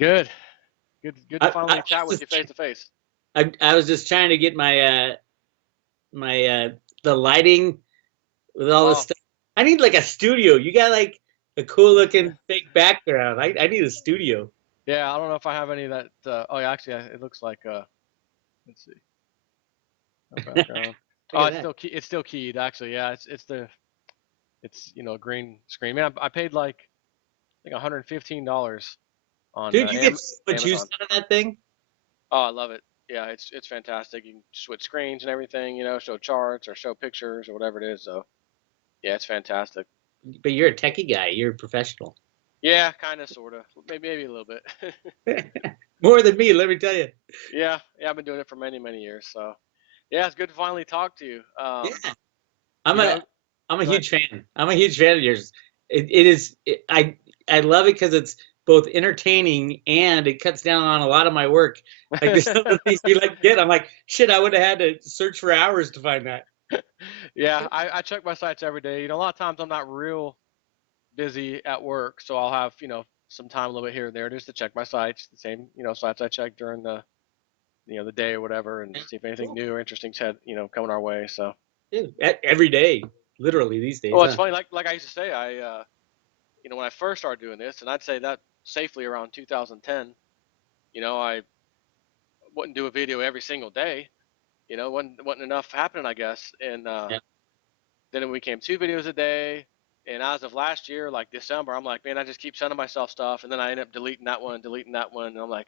Good. Good to I, finally I, chat with you face to face. I was just trying to get my the lighting with all this Oh, stuff. I need like a studio. You got like a cool looking fake background. I need a studio. yeah. I don't know if I have any of that. Oh, yeah. Actually, it looks like. Let's see. No background. Look Oh, at it's that. still it's still keyed. Actually, yeah. It's green screen. Man, I paid like I think $115 on Dude, you get so much use Amazon. out of that thing. Oh, I love it. Yeah, it's fantastic. You can switch screens and everything. Show charts or show pictures or whatever it is. So yeah, it's fantastic. But you're a techie guy. You're a professional. Yeah, kind of, sort of, maybe a little bit. More than me, let me tell you. Yeah, I've been doing it for many, many years. So, yeah, it's good to finally talk to you. Yeah. I'm You a know, I'm a go ahead. huge fan. I'm a huge fan of yours. It is I love it because it's both entertaining and it cuts down on a lot of my work. Like there's some of the things you like get. I'm like, shit, I would have had to search for hours to find that. Yeah, I check my sites every day. A lot of times I'm not real busy at work, so I'll have some time a little bit here and there just to check my sites, the same sites I check during the day or whatever, and see if anything new or interesting's coming our way. So, Dude, every day, literally these days, well, it's huh? funny. Like I used to say, when I first started doing this, and I'd say that safely around 2010. I wouldn't do a video every single day. Wasn't enough happening, I guess. And Yeah. then it became 2 videos a day. And as of last year, like December, I'm like, man, I just keep sending myself stuff, and then I end up deleting that one, and I'm like,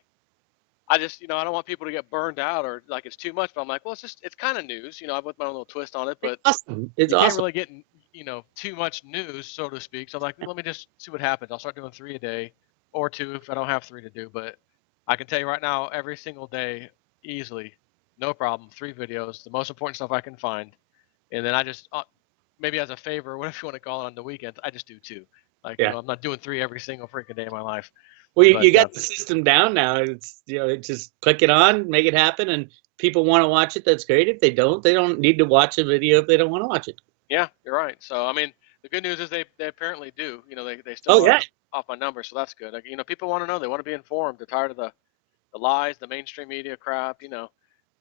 I just, I don't want people to get burned out or like it's too much. But I'm like, well, it's kind of news, I put my own little twist on it, It's but awesome. It's you can't awesome. really get, too much news, so to speak. So I'm like, let me just see what happens. I'll start doing 3 a day or 2 if I don't have 3 to do. But I can tell you right now, every single day, easily, no problem, 3 videos, the most important stuff I can find. And then I just, maybe as a favor, whatever you want to call it, on the weekends, I just do 2. Like, Yeah. I'm not doing 3 every single freaking day of my life. Well, But you got the system down now. It's it's just click it on, make it happen, and people want to watch it. That's great. If they don't need to watch a video if they don't want to watch it. yeah, you're right. So, I mean, the good news is they apparently do. They still Oh are yeah, off my numbers, so that's good. Like, people want to know. They want to be informed. They're tired of the lies, the mainstream media crap,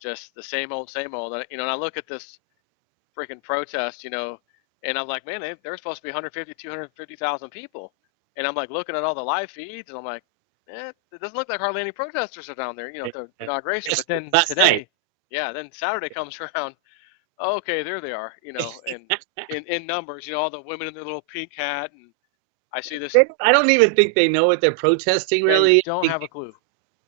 just the same old, same old. And I look at this freaking protest, and I'm like, man, they're supposed to be 150, 250,000 people. And I'm like looking at all the live feeds, and I'm like, it doesn't look like hardly any protesters are down there, at the inauguration. But just then last night. today, yeah, then Saturday comes around. Oh, okay, there they are, and in numbers, all the women in their little pink hat, and I see this. I don't even think they know what they're protesting. They Really, don't have a clue.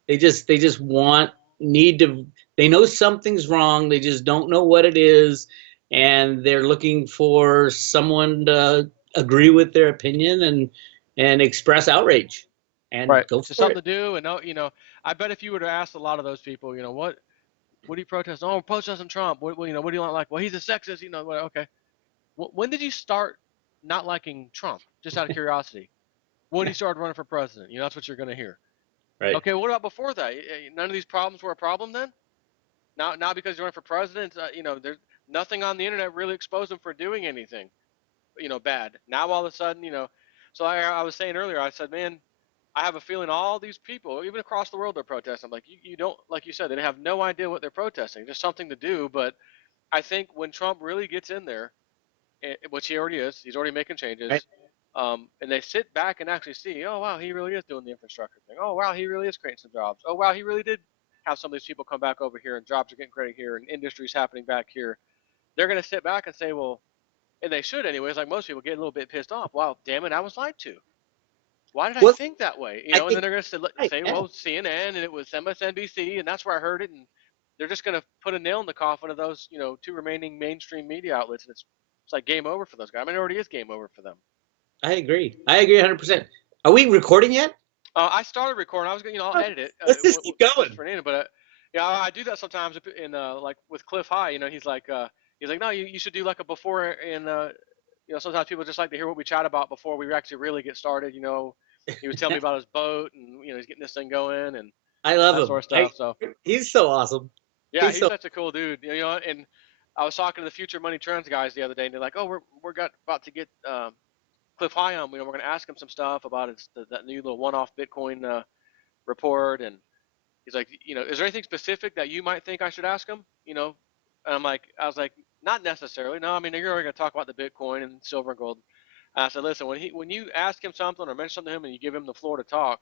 they just want need to. They know something's wrong. They just don't know what it is, and they're looking for someone to agree with their opinion and express outrage and Right. go Just for something it. to do, and no, I bet if you were to ask a lot of those people, what do you protest? Oh, I'm protesting Trump. What do you not like? Well, he's a sexist. Okay. When did you start not liking Trump? Just out of curiosity. When he started running for president, that's what you're going to hear. Right. Okay, what about before that? None of these problems were a problem then. Now because you're running for president, there's nothing on the internet really exposed him for doing anything, bad. Now all of a sudden, so I was saying earlier, I said, man, I have a feeling all these people, even across the world, they're protesting. Like you don't, like you said, they have no idea what they're protesting. Just something to do. But I think when Trump really gets in there, which he already is, he's already making Right. changes, and they sit back and actually see, oh wow, he really is doing the infrastructure thing. Oh wow, he really is creating some jobs. Oh wow, he really did have some of these people come back over here, and jobs are getting created here, and industries happening back here. They're going to sit back and say, well, and they should anyways. Like most people, get a little bit pissed off. Wow, damn it, I was lied to. Why did I Well, think that way? I And then think they're going to right. say, Yeah. well, CNN and it was MSNBC, and that's where I heard it. And they're just going to put a nail in the coffin of those, 2 remaining mainstream media outlets. And it's like game over for those guys. I mean, it already is game over for them. I agree. I agree 100%. Are we recording yet? I started recording. I was going, I'll Oh, edit it let's just keep just going. for Nina. But yeah, I do that sometimes. In like with Cliff High, he's like, no, you should do like a before and sometimes people just like to hear what we chat about before we actually really get started. He was telling me about his boat and he's getting this thing going and I love that sort him. of stuff. So He's so awesome. yeah, He's he's so such a cool dude. And I was talking to the Future Money Trends guys the other day, and they're like, oh, we're about to get Cliff High on. We're going to ask him some stuff about that new little one-off Bitcoin report, and he's like, is there anything specific that you might think I should ask him? And I was like, not necessarily. No, I mean, you're already going to talk about the Bitcoin and silver and gold. And I said, listen, when you ask him something or mention something to him and you give him the floor to talk,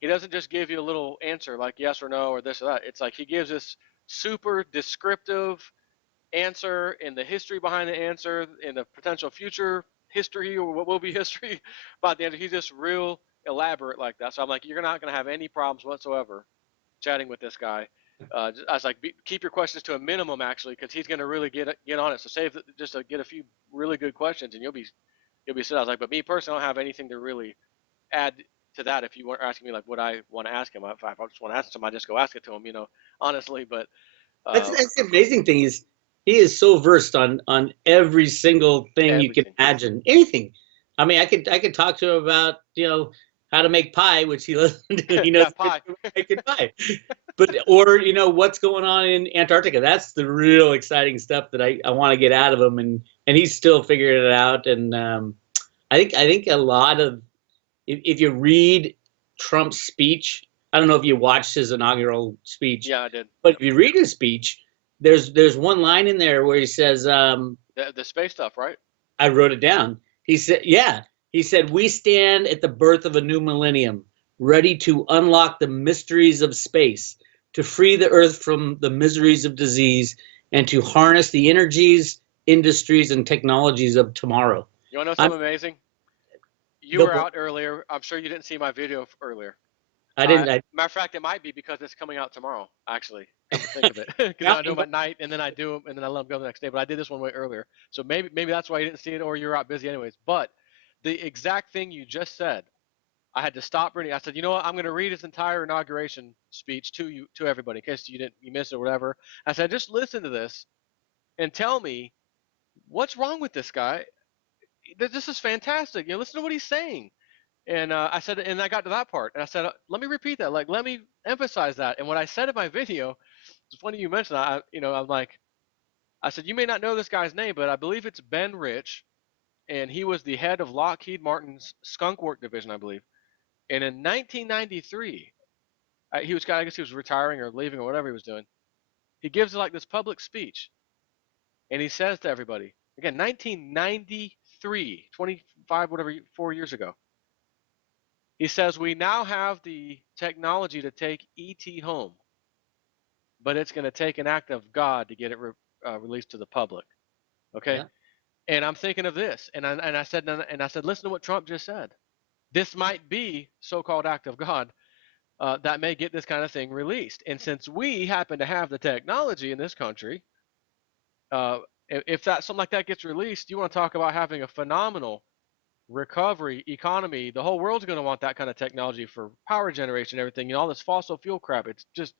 he doesn't just give you a little answer like yes or no or this or that. It's like he gives this super descriptive answer and the history behind the answer and the potential future history or what will be history about the answer. He's just real elaborate like that. So I'm like, you're not going to have any problems whatsoever chatting with this guy. I was like, keep your questions to a minimum actually, because he's going to really get on it. So save just to get a few really good questions, and you'll be set. I was like, but me personally, I don't have anything to really add to that. If you weren't asking me like what I want to ask him, if I just want to ask him, I just go ask it to him, honestly. But That's the amazing thing is he is so versed on every single thing you can everything. imagine. Anything. I mean, I could talk to him about how to make pie, which he knows Yeah, pie. making pie. But or what's going on in Antarctica. That's the real exciting stuff that I want to get out of him, and he's still figuring it out. And I think a lot of if you read Trump's speech, I don't know if you watched his inaugural speech, Yeah, I did. but if you read his speech, there's one line in there where he says, The space stuff, right? I wrote it down. He said, yeah, he said, we stand at the birth of a new millennium, ready to unlock the mysteries of space, to free the earth from the miseries of disease, and to harness the energies, industries, and technologies of tomorrow. You want to know I'm, something amazing? You go were for it. out earlier. I'm sure you didn't see my video earlier. I didn't. Matter of fact, it might be because it's coming out tomorrow. Actually, come to think of it, because Yeah, I do them at night and then I do them and then I let them go the next day. But I did this one way earlier, so maybe that's why you didn't see it, or you're out busy anyways. But the exact thing you just said, I had to stop reading. I said, you know what? I'm going to read his entire inauguration speech to everybody in case you missed it or whatever. I said, just listen to this and tell me what's wrong with this guy. This is fantastic. Listen to what he's saying. And I said, and I got to that part, and I said, let me repeat that. Like, let me emphasize that. And what I said in my video, it's funny you mentioned that. I'm like, I said, you may not know this guy's name, but I believe it's Ben Rich, and he was the head of Lockheed Martin's Skunk Work division, I believe. And in 1993, I guess he was retiring or leaving or whatever he was doing. He gives like this public speech, and he says to everybody, again, 1993, 25, whatever, 4 years ago. He says, we now have the technology to take ET home, but it's going to take an act of God to get it released to the public. Okay? Yeah. And I'm thinking of this, and I said, listen to what Trump just said. This might be so-called act of God that may get this kind of thing released. And since we happen to have the technology in this country, uh, if something like that gets released, you want to talk about having a phenomenal recovery economy. The whole world's going to want that kind of technology for power generation and everything. All this fossil fuel crap. It's just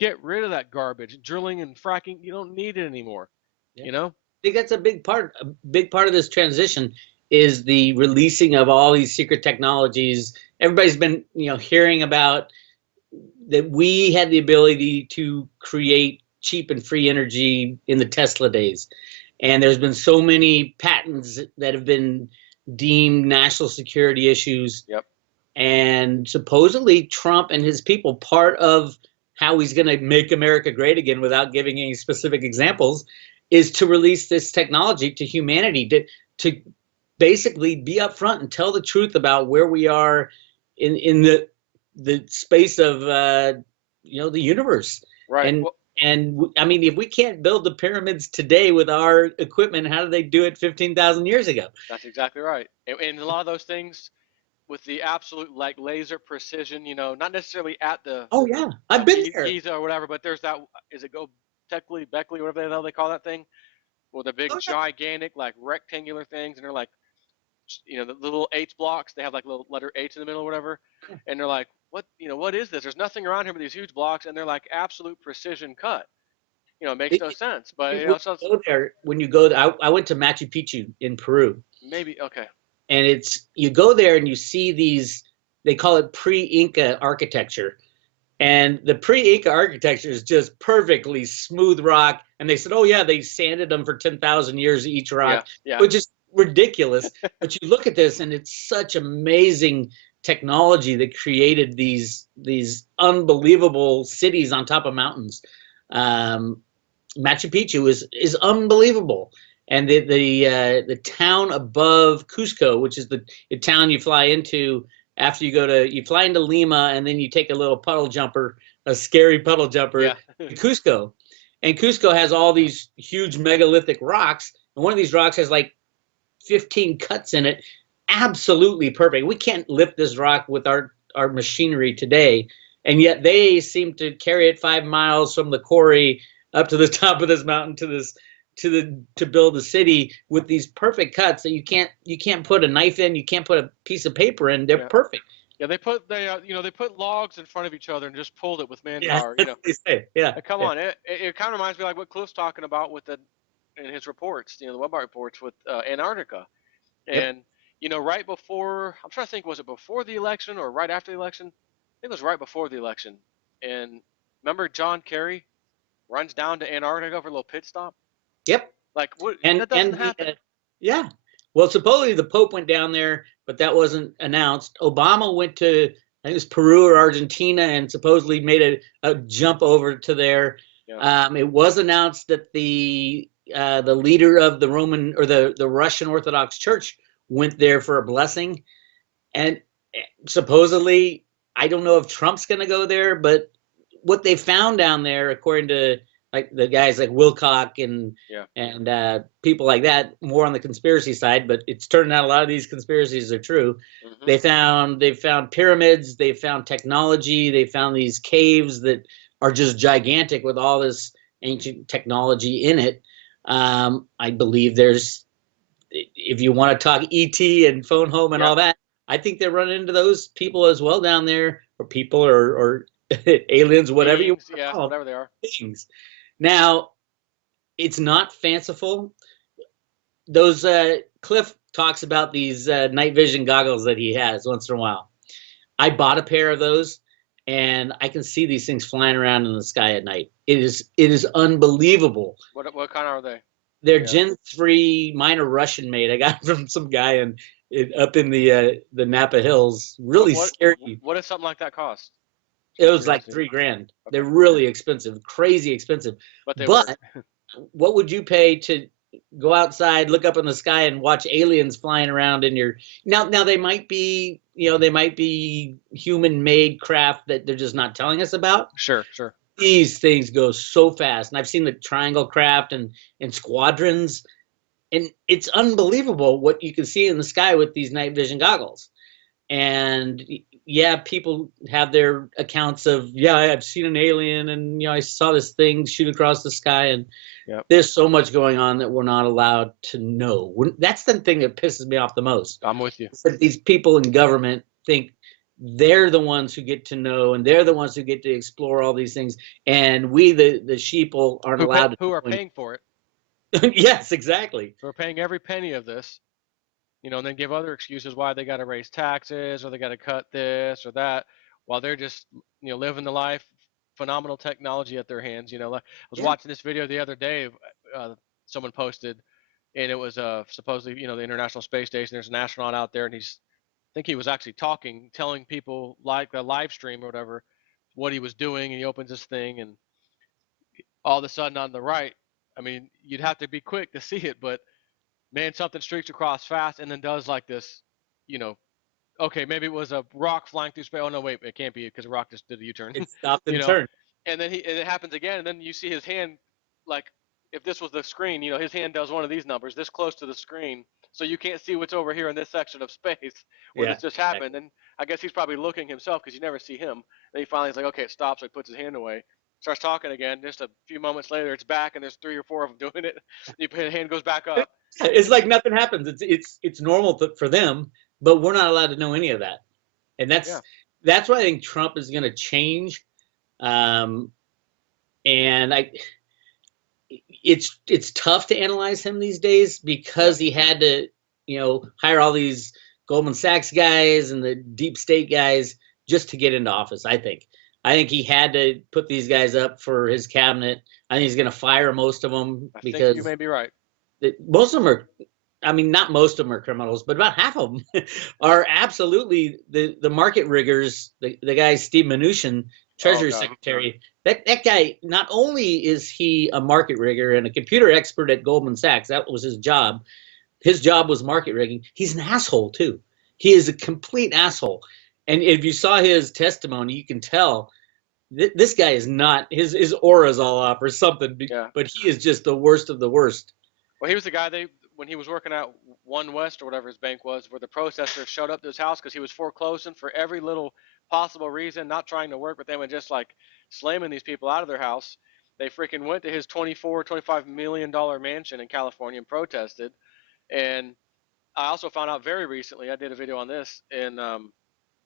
get rid of that garbage. Drilling and fracking, you don't need it anymore. Yeah. You know? I think that's a big part. A big part of this transition is the releasing of all these secret technologies. Everybody's been, hearing about that we had the ability to create cheap and free energy in the Tesla days. And there's been so many patents that have been deemed national security issues. Yep. And supposedly Trump and his people, part of how he's going to make America great again without giving any specific examples, is to release this technology to humanity, to basically be upfront and tell the truth about where we are in the space of the universe. Right. And I mean, if we can't build the pyramids today with our equipment, how did they do it 15,000 years ago? That's exactly right. And a lot of those things with the absolute like laser precision, not necessarily at the Oh yeah, I've been there. Giza or whatever, but there's that. Is it Beckley, whatever the hell they call that thing, with the big gigantic like rectangular things, and they're like, the little H blocks. They have like little letter H in the middle or whatever, and they're like, what is this? There's nothing around here but these huge blocks, and they're like absolute precision cut. It makes no sense. But when you go there, I went to Machu Picchu in Peru. Maybe okay. And you go there and you see these. They call it pre-Inca architecture, and the pre-Inca architecture is just perfectly smooth rock. And they said, oh yeah, they sanded them for 10,000 years each rock, yeah. which is ridiculous. But you look at this and it's such amazing technology that created these unbelievable cities on top of mountains. Machu Picchu is unbelievable, and the town above Cusco, which is the town you fly into after you fly into Lima, and then you take a little puddle jumper, a scary puddle jumper Yeah. to Cusco, and Cusco has all these huge megalithic rocks, and one of these rocks has like 15 cuts in it, absolutely perfect. We can't lift this rock with our machinery today, and yet they seem to carry it 5 miles from the quarry up to the top of this mountain to build a city with these perfect cuts that you can't put a knife in, you can't put a piece of paper in. They're Yeah. perfect. Yeah, they put logs in front of each other and just pulled it with Yeah, manpower. that's what they say. Yeah, And come yeah, on, it kind of reminds me like what Cliff's talking about with in his reports, the Webbart reports with Antarctica. yep, And right before, I'm trying to think, was it before the election or right after the election? I think it was right before the election. And remember, John Kerry runs down to Antarctica for a little pit stop. yep. Like, what? And That doesn't and happen. yeah, well, supposedly the Pope went down there, but that wasn't announced. Obama went to, I think it was Peru or Argentina, and supposedly made a jump over to there. Yeah. It was announced that the leader of the Roman or the Russian Orthodox Church went there for a blessing, and supposedly, I don't know if Trump's going to go there, but what they found down there, according to like the guys like Wilcock Yeah. and people like that, more on the conspiracy side, but it's turning out a lot of these conspiracies are true. Hmm. They found pyramids, they found technology, they found these caves that are just gigantic with all this ancient technology in it. I believe there's, if you want to talk ET and phone home and Yeah. all that, I think they're running into those people as well down there, or people, or aliens, whatever you want Beings, to yeah, call them, whatever they are. things. Now, it's not fanciful. Those Cliff talks about these night vision goggles that he has once in a while. I bought a pair of those, and I can see these things flying around in the sky at night. It is unbelievable. What kind are they? They're Yeah. Gen 3. Mine are Russian made. I got them from some guy up in the Napa Hills. What Really what scary. what does something like that cost? It Out of was like curiosity. 3 grand. They're Okay. really expensive, crazy expensive. But they work. But what would you pay to go outside, look up in the sky, and watch aliens flying around in your? Now they might be, they might be human made craft that they're just not telling us about. Sure, sure. These things go so fast, and I've seen the triangle craft and squadrons, and it's unbelievable what you can see in the sky with these night vision goggles. And yeah, people have their accounts of, yeah, I've seen an alien, and I saw this thing shoot across the sky, and Yep. there's so much going on that we're not allowed to know. That's the thing that pisses me off the most. I'm with you. That these people in government think they're the ones who get to know, and they're the ones who get to explore all these things, and we, the sheeple, aren't allowed to Who are know. paying for it? Yes, exactly. Who are paying every penny of this? And then give other excuses why they got to raise taxes or they got to cut this or that, while they're just living the life, phenomenal technology at their hands. Like, I was Yeah. watching this video the other day. Someone posted, and it was supposedly the International Space Station. There's an astronaut out there, and I think he was actually telling people like a live stream or whatever what he was doing, and he opens this thing, and all of a sudden on the right, I mean, you'd have to be quick to see it, but man, something streaks across fast and then does like this, you know, okay, maybe it was a rock flying through space. Oh no, wait, it can't be because a rock just did a U-turn, It stopped you and know. turned. And then it happens again, and then you see his hand, like if this was the screen, his hand does one of these numbers this close to the screen, so you can't see what's over here in this section of space where Yeah, this just exactly. happened. And I guess he's probably looking himself because you never see him. Then he finally is like, okay, it stops. So he puts his hand away, starts talking again. Just a few moments later, it's back, and there's 3 or 4 of them doing it. The hand goes back up. It's like nothing happens. It's normal for them, but we're not allowed to know any of that. And Yeah. that's why I think Trump is going to change. Um, and it's tough to analyze him these days because he had to, hire all these Goldman Sachs guys and the deep state guys just to get into office. I think he had to put these guys up for his cabinet. I think he's going to fire most of them I think you because may be right. most of them are. I mean, not most of them are criminals, but about half of them are absolutely the market riggers. The guy Steve Mnuchin, Oh Treasury God. Secretary. That guy, not only is he a market rigger and a computer expert at Goldman Sachs, that was his job. His job was market rigging. He's an asshole too. He is a complete asshole. And if you saw his testimony, you can tell this guy is not, his aura's all off or something. Yeah. But he is just the worst of the worst. Well, he was the guy when he was working at One West or whatever his bank was, where the protesters showed up to his house because he was foreclosing for every little possible reason, not trying to work with them and just like slamming these people out of their house. They freaking went to his 24, $25 million mansion in California and protested. And I also found out very recently, I did a video on this, in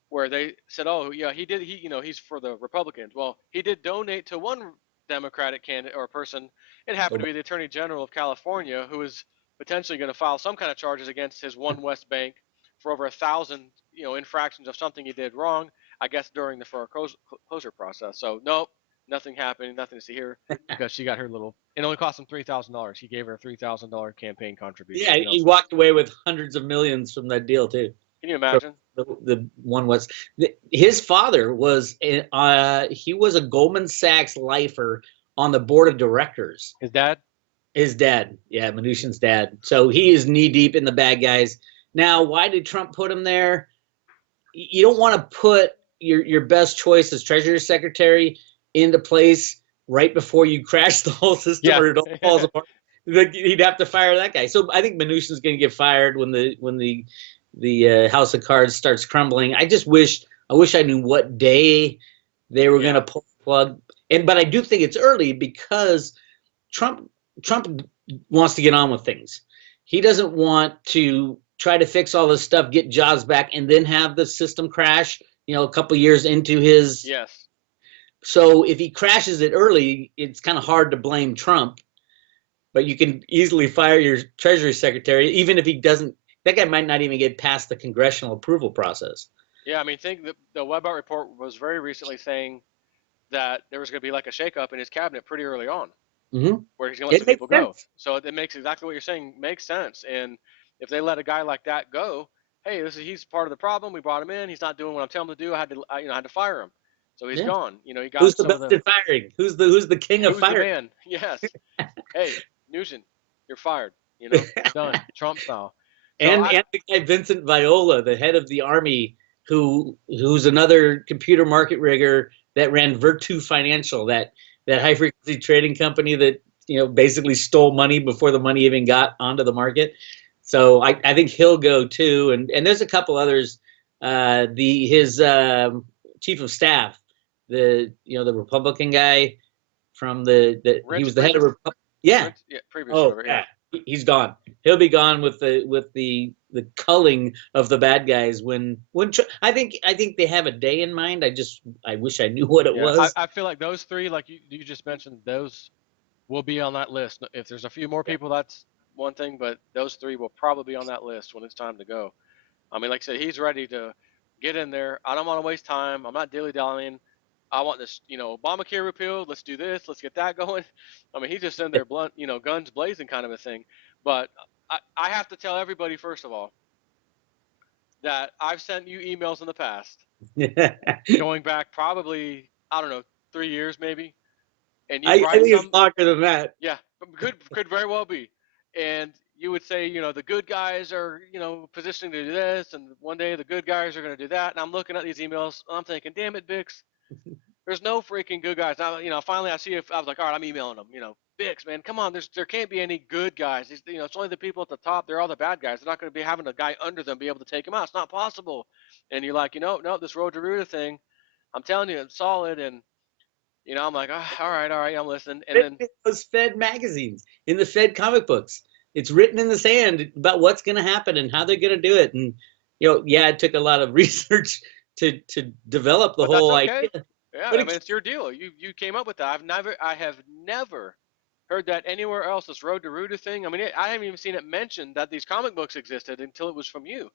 where they said, "Oh, yeah, he did. He's for the Republicans." Well, he did donate to one Democratic candidate or person. It happened to be the Attorney General of California, who is potentially going to file some kind of charges against his One West Bank for over 1,000, infractions of something he did wrong. I guess during the foreclosure process. So nope, nothing happened. Nothing to see here because she got her little. It only cost him $3,000. He gave her a $3,000 campaign contribution. Yeah, he So walked away with hundreds of millions from that deal too. can you From imagine? the one was his father was he was a Goldman Sachs lifer on the board of directors. His dad? His dad, yeah, Mnuchin's dad. So he is knee deep in the bad guys. Now, why did Trump put him there? You don't want to put your best choice as Treasury Secretary into place right before you crash the whole system Yeah. or it all falls apart. He'd have to fire that guy. So I think Mnuchin's going to get fired when the House of Cards starts crumbling. I wish I knew what day they were going to pull the plug. But I do think it's early because Trump wants to get on with things. He doesn't want to try to fix all this stuff, get jobs back, and then have the system crash. A couple years into his. Yes. So if he crashes it early, it's kind of hard to blame Trump. But you can easily fire your Treasury Secretary, even if he doesn't. That guy might not even get past the congressional approval process. Yeah, I mean, think the Webbart report was very recently saying that there was going to be like a shakeup in his cabinet pretty early on, Mm-hmm. where he's going to let It some makes people go. sense. So it makes exactly what you're saying makes sense. And if they let a guy like that go, hey, he's part of the problem. We brought him in. He's not doing what I'm telling him to do. I had to fire him. So he's Yeah. gone. He Who's got the some of best the. at firing? Who's the king of Who's the firing? man? Yes. Hey, Nugent, you're fired. Done. Trump style. So and the guy Vincent Viola, the head of the army, who's another computer market rigger that ran Virtu Financial, that high frequency trading company that basically stole money before the money even got onto the market. So I think he'll go too, and there's a couple others. His chief of staff, the Republican guy from he was the head of yeah. Previous, Oh whatever. yeah, Yeah. he's gone. He'll be gone with the culling of the bad guys. When I think they have a day in mind. I wish I knew what it Yeah. was. I feel like those three, like you just mentioned, those will be on that list. If there's a few more Yeah. people, that's one thing, but those three will probably be on that list when it's time to go. I mean, like I said, he's ready to get in there. I don't want to waste time. I'm not dilly-dallying. I want this, Obamacare repealed. Let's do this. Let's get that going. I mean, he's just in there blunt, guns blazing kind of a thing. But I have to tell everybody, first of all, that I've sent you emails in the past, going back probably, I don't know, 3 years maybe, and you'd I write think it's some. longer than that. Yeah, could very well be. And you would say, the good guys are, positioning to do this, and one day the good guys are going to do that. And I'm looking at these emails, and I'm thinking, damn it, Bix, there's no freaking good guys. Now, finally I see if I was like, all right, I'm emailing them. Bix, man, come on, there can't be any good guys. It's only the people at the top. They're all the bad guys. They're not going to be having a guy under them be able to take them out. It's not possible. And you're like, no, this Road to Ruta thing, I'm telling you, it's solid. And I'm like, oh, all right, I'm listening. And Written then in those Fed magazines, in the Fed comic books. It's written in the sand about what's going to happen and how they're going to do it. And yeah, it took a lot of research to develop the but that's whole okay. idea. Yeah, But I mean, it's your deal. You came up with that. I have never heard that anywhere else. This Road to Ruta thing. I mean, I haven't even seen it mentioned that these comic books existed until it was from you.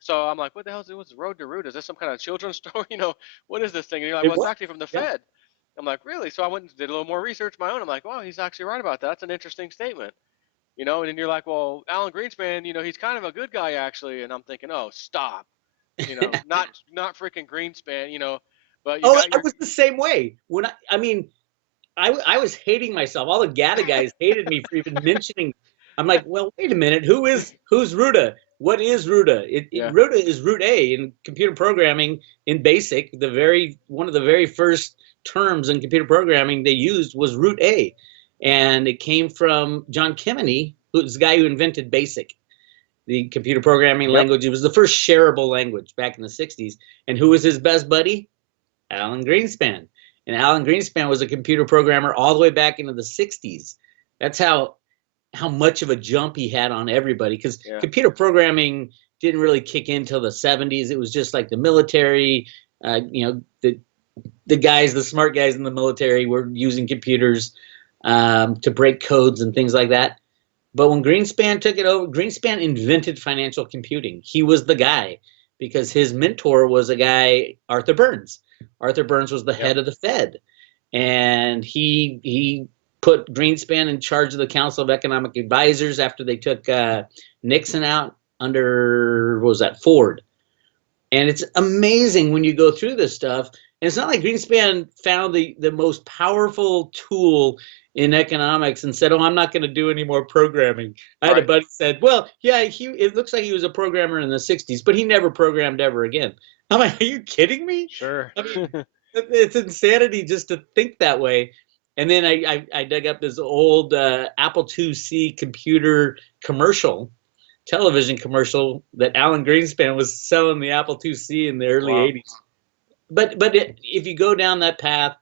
So I'm like, what the hell is it? What's Road to Ruta? Is this some kind of children's story? What is this thing? And you're like, it well, it's was. actually from the Yeah. Fed. I'm like, really? So I went and did a little more research of my own. I'm like, wow, he's actually right about that. That's an interesting statement. you know, and then you're like, well, Alan Greenspan, you know, he's kind of a good guy actually, and I'm thinking, oh, stop, you know, not freaking Greenspan, you know, but you Oh, got I your was the same way. When I mean, I was hating myself. All the GATA guys hated me for even mentioning. I'm like, well, wait a minute. Who's Ruta? What is Ruta? yeah, Ruta is root A in computer programming in BASIC. One of the very first terms in computer programming they used was root A, and it came from John Kemeny, who's the guy who invented BASIC, the computer programming yep, language. It was the first shareable language back in the 60s. And who was his best buddy? Alan Greenspan. And Alan Greenspan was a computer programmer all the way back into the 60s. That's how much of a jump he had on everybody, because yeah, computer programming didn't really kick in until the 70s. It was just like the military, the guys, the smart guys in the military were using computers to break codes and things like that. But when Greenspan took it over, Greenspan invented financial computing. He was the guy because his mentor was a guy, Arthur Burns. Arthur Burns was the yep, head of the Fed, and he put Greenspan in charge of the Council of Economic Advisors after they took Nixon out under, what was that, Ford. And it's amazing when you go through this stuff. And it's not like Greenspan found the most powerful tool in economics and said, "Oh, I'm not going to do any more programming." I had a right, buddy said, "Well, yeah, it looks like he was a programmer in the '60s, but he never programmed ever again." I'm like, "Are you kidding me?" sure, I mean, it's insanity just to think that way. And then I dug up this old Apple IIc computer commercial, television commercial, that Alan Greenspan was selling the Apple IIc in the early wow, 80s. If you go down that path,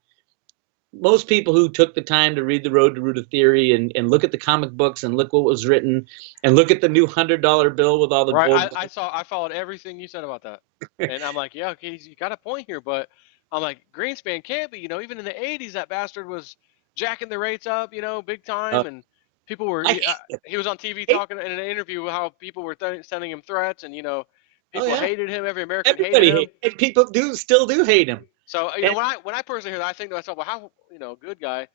most people who took the time to read The Road to Root Theory and look at the comic books and look what was written and look at the new $100 bill with all the right. gold. I followed everything you said about that, and I'm like, yeah, okay, you got a point here, but I'm like, Greenspan can't be, you know, even in the '80s, that bastard was jacking the rates up, you know, big Uh, time, and people were, I hate, he was on TV hate. talking in an interview how people were sending him threats, and you know, Oh people yeah, hated him, every American hated everybody him. hates, and people do still do hate him. So you know, And when I personally hear that, I think to myself, well, how, you know, good guy,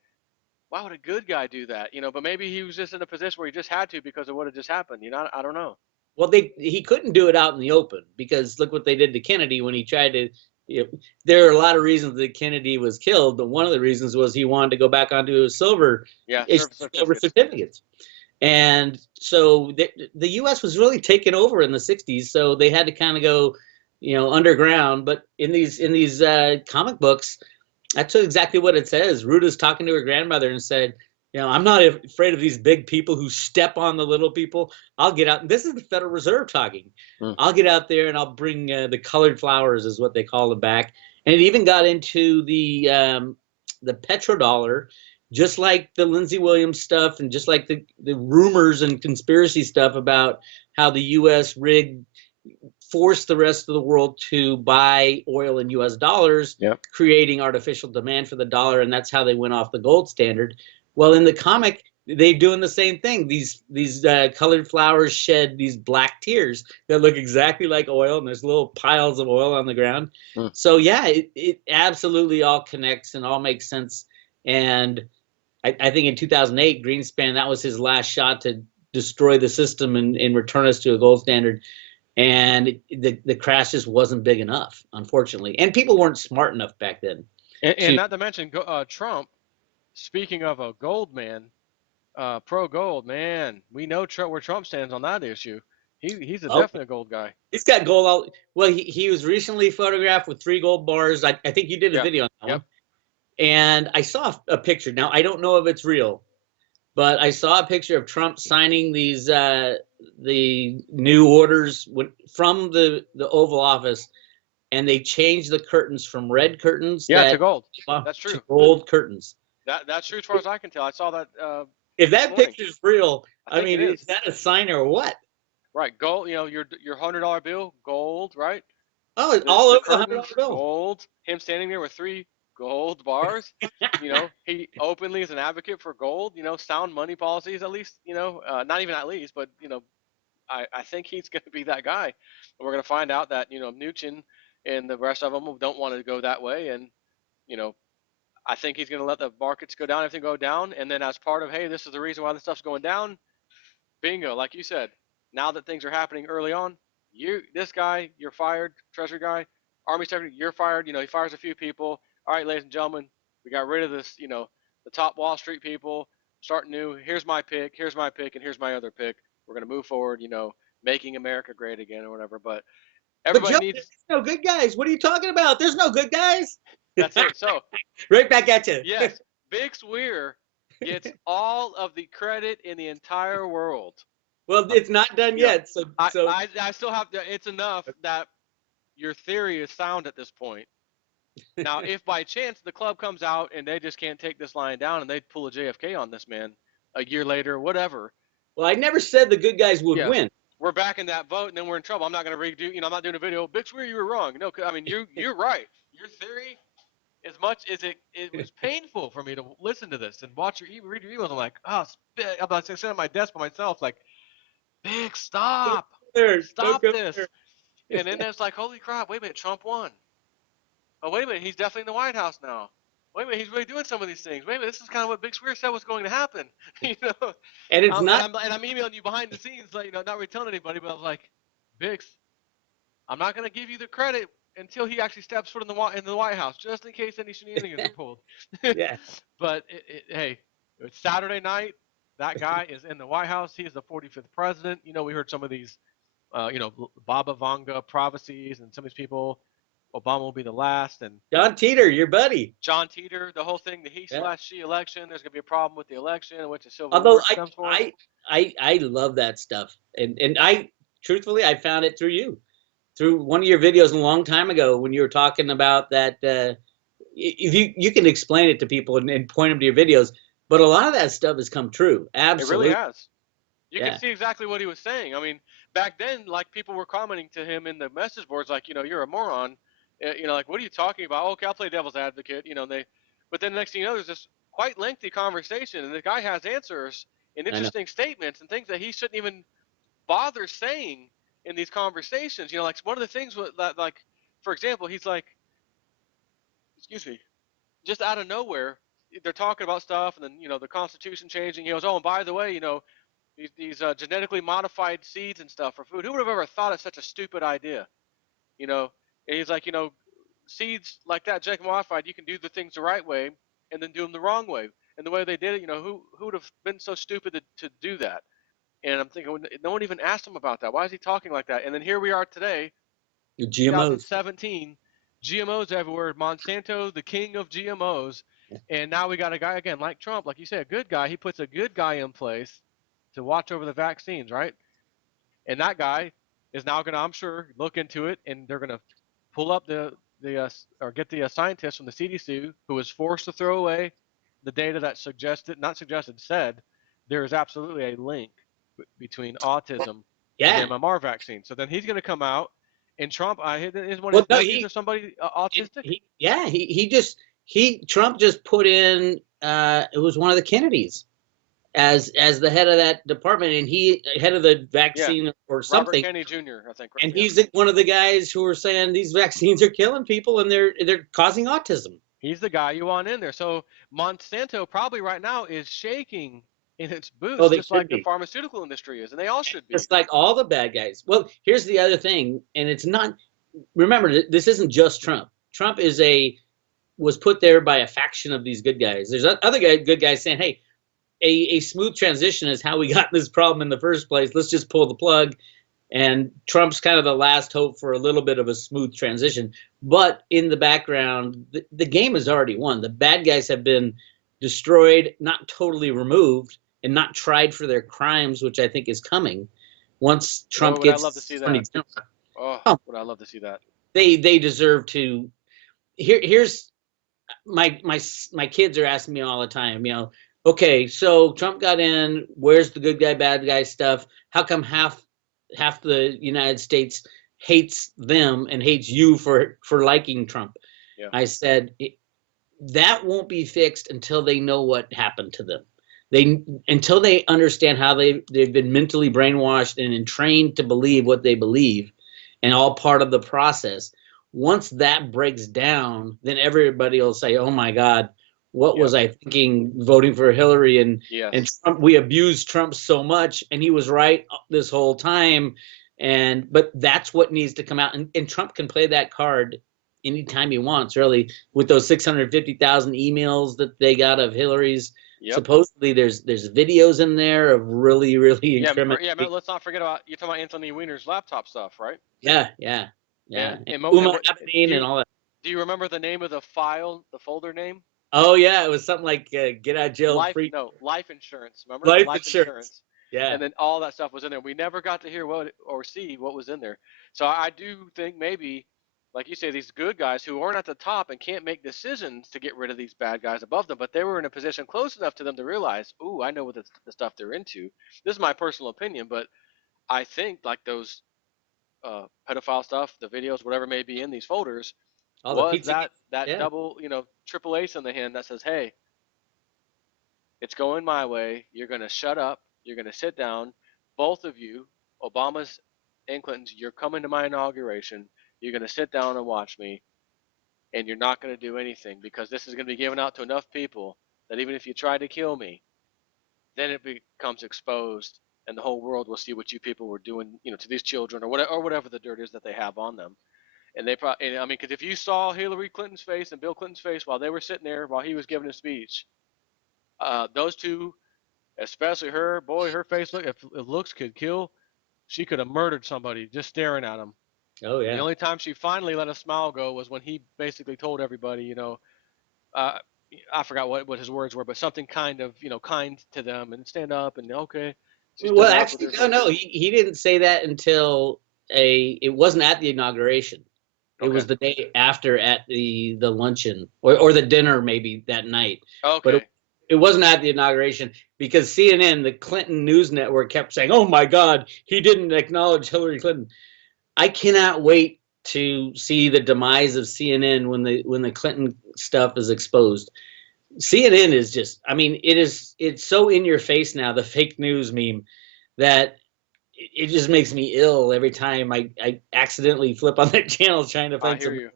why would a good guy do that? You know, but maybe he was just in a position where he just had to because of what had just happened. You know, I don't know. well, he couldn't do it out in the open because look what they did to Kennedy when he tried to. You know, there are a lot of reasons that Kennedy was killed, but one of the reasons was he wanted to go back onto his Yeah, service silver certificates. certificates. And so the U.S. was really taken over in the '60s, so they had to kind of go, underground. But in these comic books, that's exactly what it says. Ruta's talking to her grandmother and said, I'm not afraid of these big people who step on the little people. I'll get out. And this is the Federal Reserve talking. Mm. I'll get out there and I'll bring the colored flowers, is what they call them, back. And it even got into the petrodollar, just like the Lindsey Williams stuff, and just like the rumors and conspiracy stuff about how the U.S. rigged, forced the rest of the world to buy oil in U.S. dollars, Yep. creating artificial demand for the dollar, and that's how they went off the gold standard. Well, in the comic, they're doing the same thing. These colored flowers shed these black tears that look exactly like oil, and there's little piles of oil on the ground. Mm. So yeah, it absolutely all connects and all makes sense. And I think in 2008, Greenspan, that was his last shot to destroy the system and return us to a gold standard. And the crash just wasn't big enough, unfortunately. And people weren't smart enough back then And to. not to mention Trump. Speaking of a gold man, pro gold man, we know where Trump stands on that issue. He's a Oh, definite gold guy. he's got gold all. Well, he was recently photographed with 3 gold bars. I think you did a Yep. video on that Yep. one. And I saw a picture. Now, I don't know if it's real, but I saw a picture of Trump signing the new orders from the Oval Office, and they changed the curtains from red curtains Yeah, to gold. That's to true. gold curtains. That's true as far as I can tell. I saw that If this that morning. picture's real, I I think mean, it is. is that a sign or what? Right, gold. You know, your $100 bill, gold. Right. Oh, it's The all the over the $100 curtains, bill. gold. Him standing there with 3 gold bars. You know, he openly is an advocate for gold. You know, sound money policies at least. You know, not even at least, but you know, I think he's going to be that guy. And we're going to find out that you know Mnuchin and the rest of them don't want to go that way, and you know I think he's going to let the markets go down, everything go down, and then as part of, hey, this is the reason why this stuff's going down. Bingo, like you said. Now that things are happening early on, this guy, you're fired. Treasury guy, Army Secretary, you're fired. He fires a few people. All right, ladies and gentlemen, we got rid of this. The top Wall Street people. Start new. Here's my pick. Here's my pick, and here's my other pick. We're gonna move forward. Making America great again or whatever. But But everybody Joe, there's needs. no good guys. What are you talking about? There's no good guys. That's it. So Right back at you. yes, Big Weir gets all of the credit in the entire world. Well, it's not done yet. So I still have to. It's enough that your theory is sound at this point. Now, if by chance the club comes out and they just can't take this line down and they pull a JFK on this man a year later, whatever. Well, I never said the good guys would win. We're back in that vote, and then we're in trouble. I'm not going to redo. I'm not doing a video. Big Weir, you were wrong. No, I mean you're right. Your theory, as much as it was painful for me to listen to this and watch read your emails. I'm like, I'm about to sit at my desk by myself, like, Big, stop this. And then it's like, holy crap, wait a minute, Trump won. Oh, wait a minute, he's definitely in the White House now. Wait a minute, he's really doing some of these things. Wait a minute, this is kind of what Big Weir said was going to happen. And it's not. And I'm emailing you behind the scenes, like, not really telling anybody, but I was like, Bix, I'm not going to give you the credit until he actually steps foot in the White House, just in case any shenanigans are pulled. Yeah. But hey, it's Saturday night. That guy is in the White House. He is the 45th president. We heard some of these, Baba Vanga prophecies, and some of these people. Obama will be the last, and John Teeter, your buddy. John Teeter, the whole thing, the he/she election. There's gonna be a problem with the election, which is Civil Although War stems for. I love that stuff, and I truthfully I found it through one of your videos a long time ago when you were talking about that. If you can explain it to people and point them to your videos, but a lot of that stuff has come true. Absolutely, it really has. You can see exactly what he was saying. I mean, back then, like, people were commenting to him in the message boards, like, you're a moron. Like, what are you talking about? Oh, okay, I'll play devil's advocate. But then the next thing you know, there's this quite lengthy conversation, and the guy has answers and interesting statements and things that he shouldn't even bother saying in these conversations. Like, one of the things that, like, for example, he's like, excuse me, just out of nowhere, they're talking about stuff, and then, the Constitution changing. He goes, oh, and by the way, these genetically modified seeds and stuff for food. Who would have ever thought of such a stupid idea? And he's like, seeds like that, genetically modified, you can do the things the right way and then do them the wrong way. And the way they did it, who would have been so stupid to do that? And I'm thinking, no one even asked him about that. Why is he talking like that? And then here we are today, GMOs. 2017, GMOs everywhere. Monsanto, the king of GMOs. And now we got a guy, again, like Trump, like you said, a good guy. He puts a good guy in place to watch over the vaccines, right? And that guy is now going to, I'm sure, look into it, and they're going to pull up or get the scientist from the CDC who was forced to throw away the data that said there is absolutely a link between autism and MMR vaccine. So then he's going to come out, and Trump, is one of his nephews or somebody autistic? Trump just put in, it was one of the Kennedys as the head of that department, and he head of the vaccine or something. Robert Kennedy Jr., I think. Right? And he's one of the guys who are saying these vaccines are killing people and they're causing autism. He's the guy you want in there. So Monsanto probably right now is shaking in its boots, just like the pharmaceutical industry is, and they all should be. It's like all the bad guys. Well, here's the other thing, and it's not. Remember, this isn't just Trump. Trump was put there by a faction of these good guys. There's other good guys saying, hey, a smooth transition is how we got this problem in the first place. Let's just pull the plug. And Trump's kind of the last hope for a little bit of a smooth transition. But in the background, the game is already won. The bad guys have been destroyed, not totally removed, and not tried for their crimes, which I think is coming once Trump gets. I'd love to see that. Would I love to see that? They deserve to. Here's my kids are asking me all the time, okay, so Trump got in, where's the good guy, bad guy stuff? How come half the United States hates them and hates you for liking Trump? Yeah. I said, that won't be fixed until they know what happened to them. Until they understand how they've been mentally brainwashed and trained to believe what they believe, and all part of the process. Once that breaks down, then everybody will say, oh my God, what Yep. was I thinking voting for Hillary, and Yes. Trump, we abused Trump so much, and he was right this whole time. And but that's what needs to come out, and Trump can play that card anytime he wants, really, with those 650,000 emails that they got of Hillary's. Yep. Supposedly there's videos in there of really Yeah. incriminating. Yeah. Let's not forget about, you're talking about Anthony Weiner's laptop stuff, right? Yeah, yeah, yeah. And Uma what Abedin and all that. do you remember the name of the file, the folder name? Oh yeah, it was something like get out of jail Life, free, no, life insurance. Remember, life life insurance. insurance, Yeah. and then all that stuff was in there. We never got to hear what or see what was in there. So I do think maybe, like you say, these good guys who aren't at the top and can't make decisions to get rid of these bad guys above them, but they were in a position close enough to them to realize, ooh, I know what the stuff they're into. This is my personal opinion, but I think like those pedophile stuff, the videos, whatever may be in these folders, All the was pizza. that Yeah. double, triple ace in the hand that says, hey, it's going my way. You're going to shut up. You're going to sit down. Both of you, Obama's and Clinton's, you're coming to my inauguration. You're going to sit down and watch me, and you're not going to do anything because this is going to be given out to enough people that even if you try to kill me, then it becomes exposed, and the whole world will see what you people were doing, to these children or whatever the dirt is that they have on them. And they probably, I mean, because if you saw Hillary Clinton's face and Bill Clinton's face while they were sitting there while he was giving his speech, those two, especially her, boy, her face look. If looks could kill, she could have murdered somebody just staring at him. Oh The yeah. only time she finally let a smile go was when he basically told everybody, uh, I forgot what his words were, but something kind of, kind to them and stand up and okay. She Well, stood up with actually, her no, face. no, he didn't say that until it wasn't at the inauguration. It Okay. was the day after at the luncheon or the dinner maybe that night. But Okay. it wasn't at the inauguration because CNN, the Clinton news network, kept saying, "Oh my God, he didn't acknowledge Hillary Clinton." I cannot wait to see the demise of CNN when the Clinton stuff is exposed. CNN is just, I mean, it's so in your face now, the fake news meme, that it just makes me ill every time I accidentally flip on that channel trying to I find hear some. you.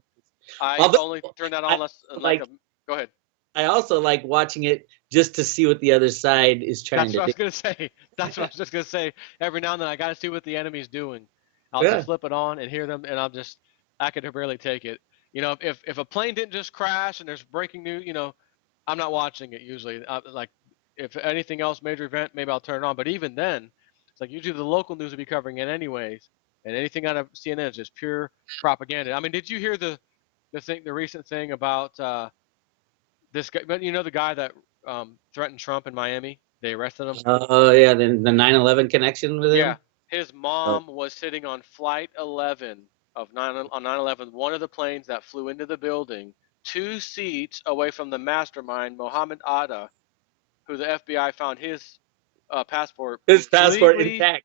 I Although only turn that I on less like like a. Go ahead. I also like watching it just to see what the other side is trying That's to what I do. was gonna say. That's what I was just gonna say. Every now and then I gotta see what the enemy's doing. I'll just Yeah. flip it on and hear them, and I could barely take it. If a plane didn't just crash and there's breaking news, I'm not watching it usually. Like if anything else major event, maybe I'll turn it on. But even then, it's like usually the local news will be covering it anyways, and anything out of CNN is just pure propaganda. I mean, did you hear the recent thing about this guy? But the guy that threatened Trump in Miami, they arrested him. Oh yeah, then the 9/11 connection with Yeah, him. his Oh, mom was sitting on flight 11 of 9/11, one of the planes that flew into the building, 2 seats away from the mastermind Mohammed Atta, who the FBI found his passport his passport intact.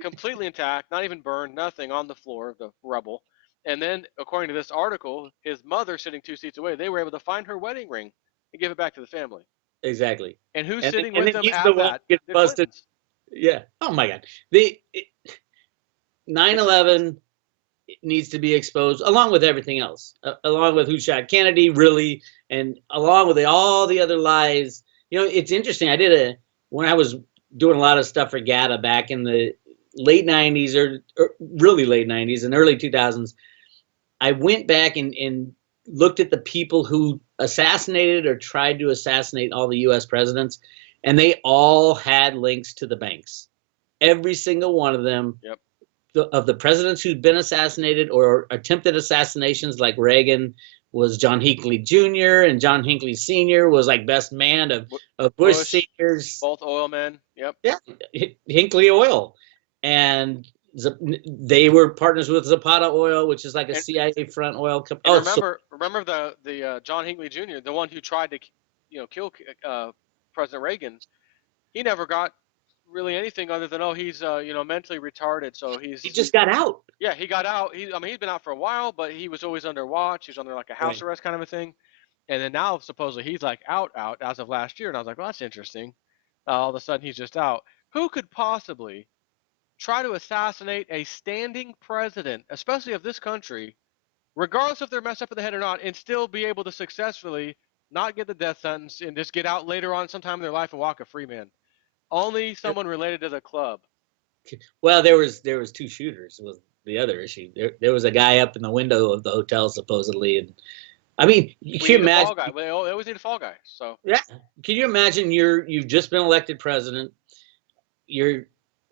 completely intact, not even burned, nothing on the floor of the rubble. And then, according to this article, his mother sitting 2 seats away, they were able to find her wedding ring and give it back to the family. Exactly. And who's And then, sitting and with then them he's the at one that? who gets The busted. Clintons. Yeah. Oh my God. The It's 9/11 needs to be exposed along with everything else, along with who shot Kennedy, really, and along with all the other lies. It's interesting. I did when I was doing a lot of stuff for GATA back in the late 90s or really late 90s and early 2000s. I went back and looked at the people who assassinated or tried to assassinate all the US presidents, and they all had links to the banks. Every single one of them, Yep. of the presidents who'd been assassinated or attempted assassinations, like Reagan was John Hinckley Jr. and John Hinckley Sr. was like best man of Bush Bush, Sr.'s. both oil men. Yep. Yeah, Hinckley Oil, and they were partners with Zapata Oil, which is like a And CIA front oil company. and Oh, so remember the John Hinckley Jr., the one who tried to kill President Reagan. He never got really anything other than, oh, he's mentally retarded, so he he's, just got out. yeah, he got out. I mean, he's been out for a while, but he was always under watch. He was under like a house Right. arrest kind of a thing. And then now supposedly he's like out as of last year, and I was like, well, that's interesting. All of a sudden he's just out. Who could possibly try to assassinate a standing president, especially of this country, regardless if they're messed up in the head or not, and still be able to successfully not get the death sentence, and just get out later on sometime in their life and walk a free man. Only someone related to the club. Well, there was two shooters was the other issue. There was a guy up in the window of the hotel supposedly, and I mean, you We can need a imagine. fall guy. They always need a fall guy. So Yeah, can you imagine you've just been elected president. You're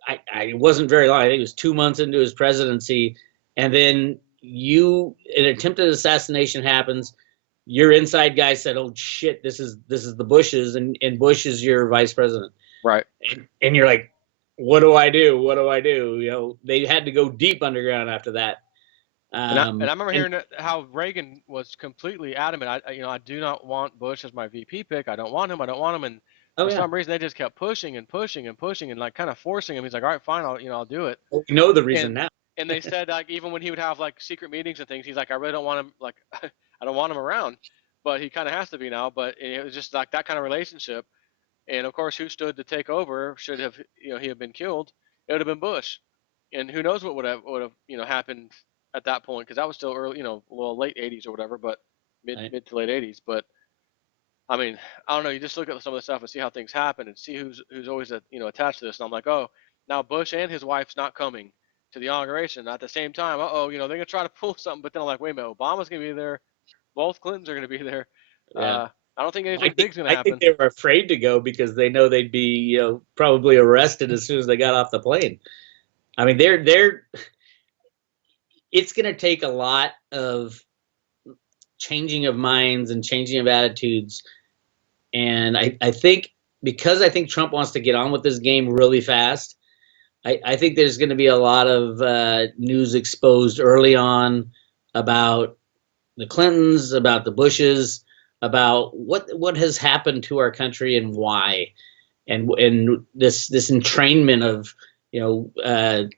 I wasn't very long. I think it was 2 months into his presidency, and then an attempted assassination happens. Your inside guy said, "Oh shit, this is the Bushes," and Bush is your vice president, right. and you're like, "What do I do? What do I do?" They had to go deep underground after that. And I remember And hearing how Reagan was completely adamant. I do not want Bush as my VP pick. I don't want him. I don't want him. And oh for yeah, some reason, they just kept pushing and pushing and pushing and like kind of forcing him. He's like, all right, fine, I'll do it. we know the reason And now. and they said like even when he would have like secret meetings and things, he's like, I really don't want him. Like, I don't want him around, but he kind of has to be now. But it was just like that kind of relationship. And of course, who stood to take over should have he had been killed? It would have been Bush. And who knows what would have happened at that point, because that was still early, well, late 80s or whatever, but Right? mid to late 80s. But I mean, I don't know. You just look at some of the stuff and see how things happen and see who's always attached to this. And I'm like, oh, now Bush and his wife's not coming to the inauguration at the same time. Oh, they're gonna try to pull something. But then I'm like, wait a minute, Obama's gonna be there. Both Clintons are gonna be there. Yeah. I don't think I anything think big's gonna I think happen. they were afraid to go because they know they'd be probably arrested as soon as they got off the plane. I mean, they're it's going to take a lot of changing of minds and changing of attitudes, and I think because I think Trump wants to get on with this game really fast. I think there's going to be a lot of news exposed early on about the Clintons, about the Bushes, about what has happened to our country and why, and this entrainment of you know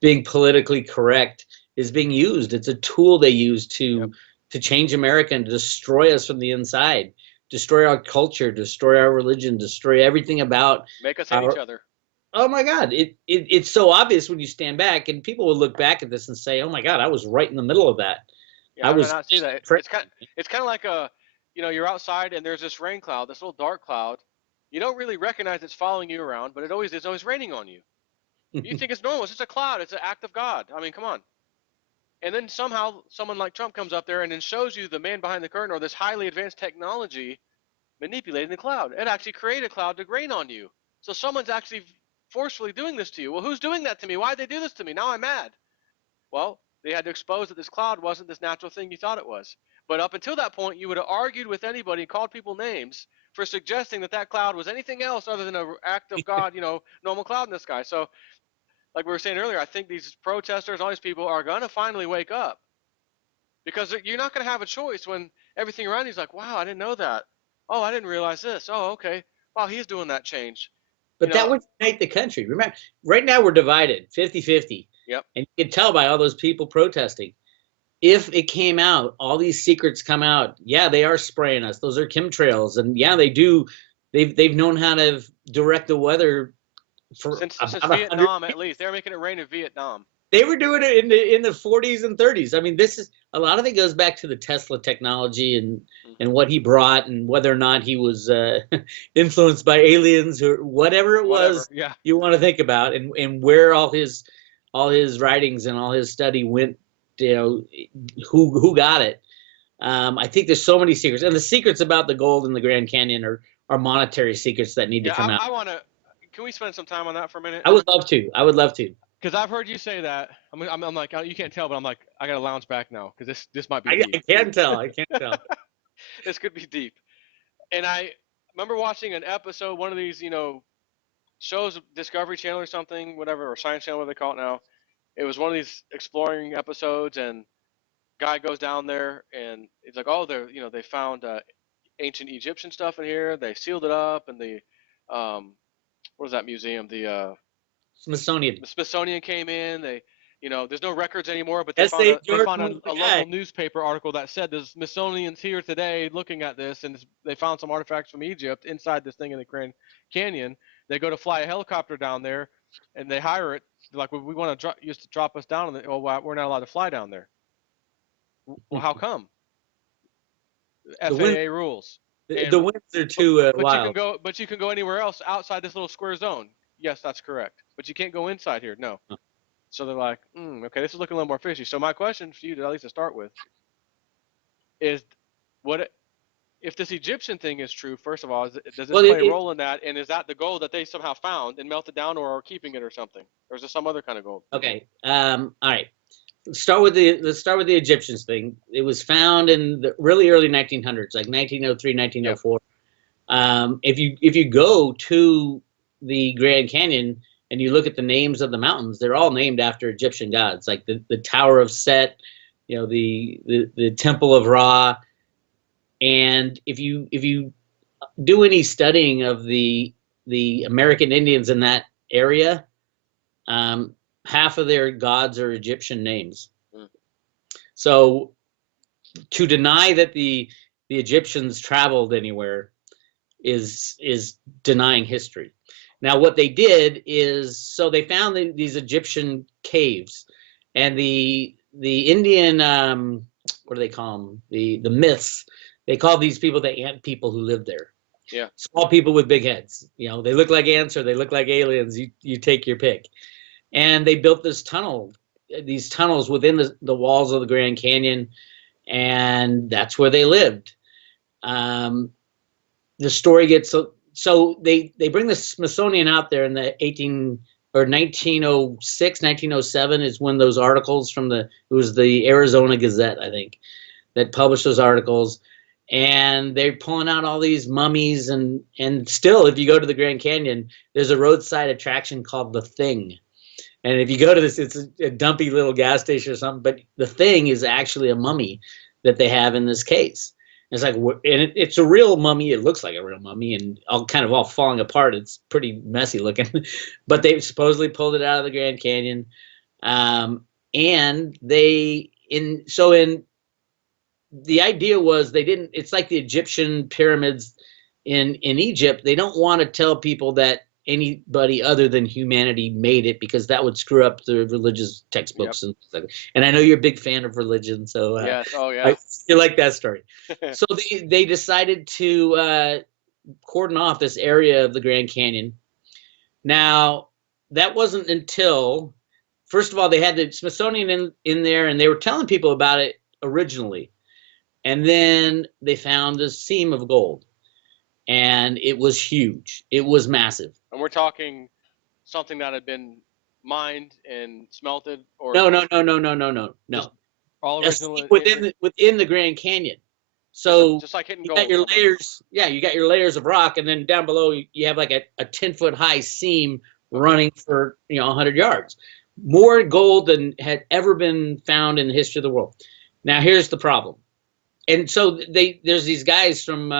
being politically correct is being used. It's a tool they use Yep. to change America and to destroy us from the inside, destroy our culture, destroy our religion, destroy everything about Make us hate each our. other. Oh my God! It's so obvious when you stand back, and people will look back at this and say, "Oh my God, I was right in the middle of that. Yeah, I how did I was." not see that? It's kind of like you're outside and there's this rain cloud, this little dark cloud. You don't really recognize it's following you around, but it's always raining on you. You think it's normal. It's just a cloud. It's an act of God. I mean, come on. And then somehow someone like Trump comes up there and then shows you the man behind the curtain or this highly advanced technology manipulating the cloud. It actually created a cloud to rain on you. So someone's actually forcefully doing this to you. Well, who's doing that to me? Why'd they do this to me? Now I'm mad. Well, they had to expose that this cloud wasn't this natural thing you thought it was. But up until that point, you would have argued with anybody and called people names for suggesting that that cloud was anything else other than an act of God, normal cloud in the sky. So, like we were saying earlier, I think these protesters, all these people are going to finally wake up, because you're not going to have a choice when everything around you is like, wow, I didn't know that. Oh, I didn't realize this. Oh, okay. Wow, he's doing that change. You But know, that would unite the country. Remember, right now we're divided 50-50. yep. And you can tell by all those people protesting. If it came out, all these secrets come out, yeah, they are spraying us. Those are chemtrails. And yeah, they do. They've known how to direct the weather for Since about 100 Vietnam, at least they were making it rain in Vietnam. they were doing it in the 40s and 30s. I mean, this is a lot of it goes back to the Tesla technology and what he brought and whether or not he was influenced by aliens or whatever it Whatever. was Yeah. you want to think about and where all his writings and all his study went. Who got it. I think there's so many secrets, and the secrets about the gold in the Grand Canyon are monetary secrets that need to Yeah. come out. I want to. Can we spend some time on that for a minute? I would love to. I would love to. Because I've heard you say that. I'm like, you can't tell, but I'm like, I gotta lounge back now because this might be I, deep. I can tell. I can tell. This could be deep. And I remember watching an episode, one of these, shows, Discovery Channel or something, whatever, or Science Channel, what they call it now. It was one of these exploring episodes, and guy goes down there, and it's like, oh, they found ancient Egyptian stuff in here. They sealed it up, and what is that museum? Smithsonian. The Smithsonian came in. There's no records anymore, but S.A. they found Jordan was the a guy. local newspaper article that said the Smithsonian's here today looking at this, and they found some artifacts from Egypt inside this thing in the Grand Canyon. They go to fly a helicopter down there, and they hire it. They're like, well, we want to used to drop us down, and well, we're not allowed to fly down there. Well, how come? The winds, FAA rules. the And winds are too wild. but you can go anywhere else outside this little square zone. Yes, that's correct. But you can't go inside here. No. So they're like, okay, this is looking a little more fishy. So my question for you, at least to start with, is what if this Egyptian thing is true? First of all, does this Well, play a role in that? And is that the gold that they somehow found and melted down, or are keeping it, or something? Or is there some other kind of gold? okay. All right. Let's start with the Egyptians thing. It was found in the really early 1900s, like 1903, 1904. Yep. If you go to the Grand Canyon and you look at the names of the mountains, they're all named after Egyptian gods, like the Tower of Set, the Temple of Ra. And if you do any studying of the American Indians in that area, half of their gods are Egyptian names. So to deny that the Egyptians traveled anywhere is denying history. Now, what they did is, so they found these Egyptian caves, and the Indian, what do they call them? The myths. They call these people the ant people who lived there. Yeah. Small people with big heads. They look like ants or they look like aliens. You take your pick. And they built these tunnels within the walls of the Grand Canyon, and that's where they lived. The story gets so they bring the Smithsonian out there in the 1906, 1907 is when those articles from it was the Arizona Gazette, I think, that published those articles. And they're pulling out all these mummies, and still, if you go to the Grand Canyon, there's a roadside attraction called The Thing. And if you go to this, it's a dumpy little gas station or something, but The Thing is actually a mummy that they have in this case. It's like, and it's a real mummy. It looks like a real mummy, and all falling apart. It's pretty messy looking, but they supposedly pulled it out of the Grand Canyon. And the idea was it's like the Egyptian pyramids in Egypt. They don't want to tell people that anybody other than humanity made it, because that would screw up the religious textbooks. Yep. And I know you're a big fan of religion, so yes. Oh yeah, you like that story. So they decided to cordon off this area of the Grand Canyon. Now, that wasn't until, first of all, they had the Smithsonian in there, and they were telling people about it originally. And then they found this seam of gold, and it was huge. It was massive. And we're talking something that had been mined and smelted, or no. All original within the Grand Canyon. So just like hitting you gold. got your layers. Yeah, you got your layers of rock, and then down below you have like a 10-foot high seam running for 100 yards. More gold than had ever been found in the history of the world. Now here's the problem. And so there's these guys from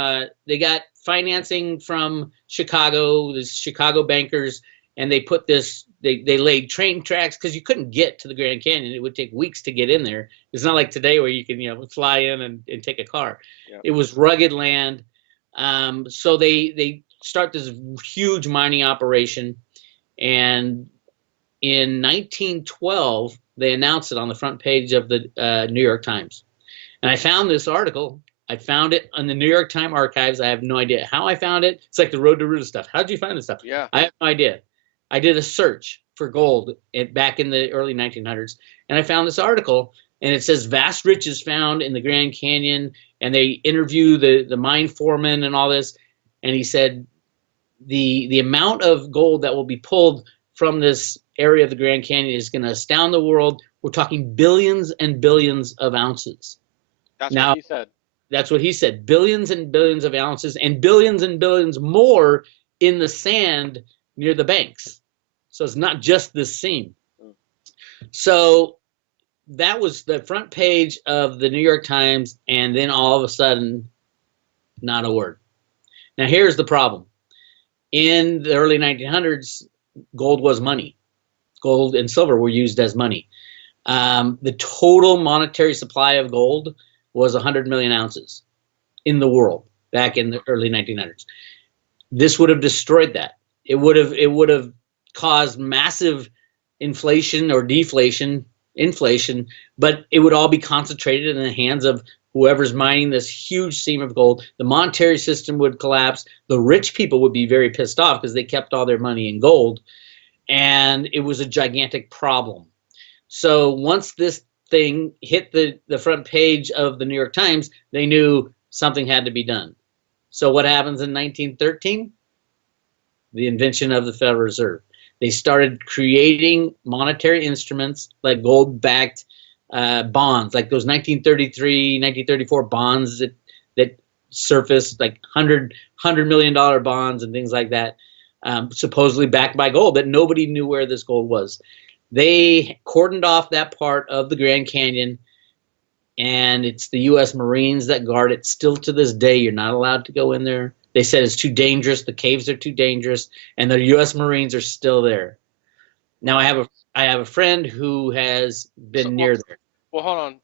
they got financing from Chicago, the Chicago bankers, and they put this. They laid train tracks, because you couldn't get to the Grand Canyon. It would take weeks to get in there. It's not like today where you can fly in and take a car. Yeah. It was rugged land. So they start this huge mining operation, and in 1912 they announced it on the front page of the New York Times. And I found this article. I found it on the New York Times archives. I have no idea how I found it. It's like the Road to Ruta stuff. How did you find this stuff? Yeah. I have no idea. I did a search for gold back in the early 1900s, and I found this article, and it says vast riches found in the Grand Canyon, and they interview the mine foreman and all this, and he said the amount of gold that will be pulled from this area of the Grand Canyon is going to astound the world. We're talking billions and billions of ounces. That's what he said. That's what he said. Billions and billions of ounces, and billions more in the sand near the banks. So it's not just this seam. So that was the front page of the New York Times, and then all of a sudden, not a word. Now here's the problem. In the early 1900s, gold was money. Gold and silver were used as money. The total monetary supply of gold was 100 million ounces in the world back in the early 1900s. This would have destroyed that. It would have caused massive inflation or deflation, inflation, but it would all be concentrated in the hands of whoever's mining this huge seam of gold. The monetary system would collapse. The rich people would be very pissed off because they kept all their money in gold, and it was a gigantic problem. So once this thing hit the front page of the New York Times, they knew something had to be done. So what happens in 1913? The invention of the Federal Reserve. They started creating monetary instruments like gold-backed bonds, like those 1933, 1934 bonds that surfaced, like $100 million bonds and things like that, supposedly backed by gold, but nobody knew where this gold was. They cordoned off that part of the Grand Canyon, and it's the U.S. Marines that guard it. Still to this day, you're not allowed to go in there. They said it's too dangerous. The caves are too dangerous, and the U.S. Marines are still there. Now, I have a friend who has been near there. Well, hold on.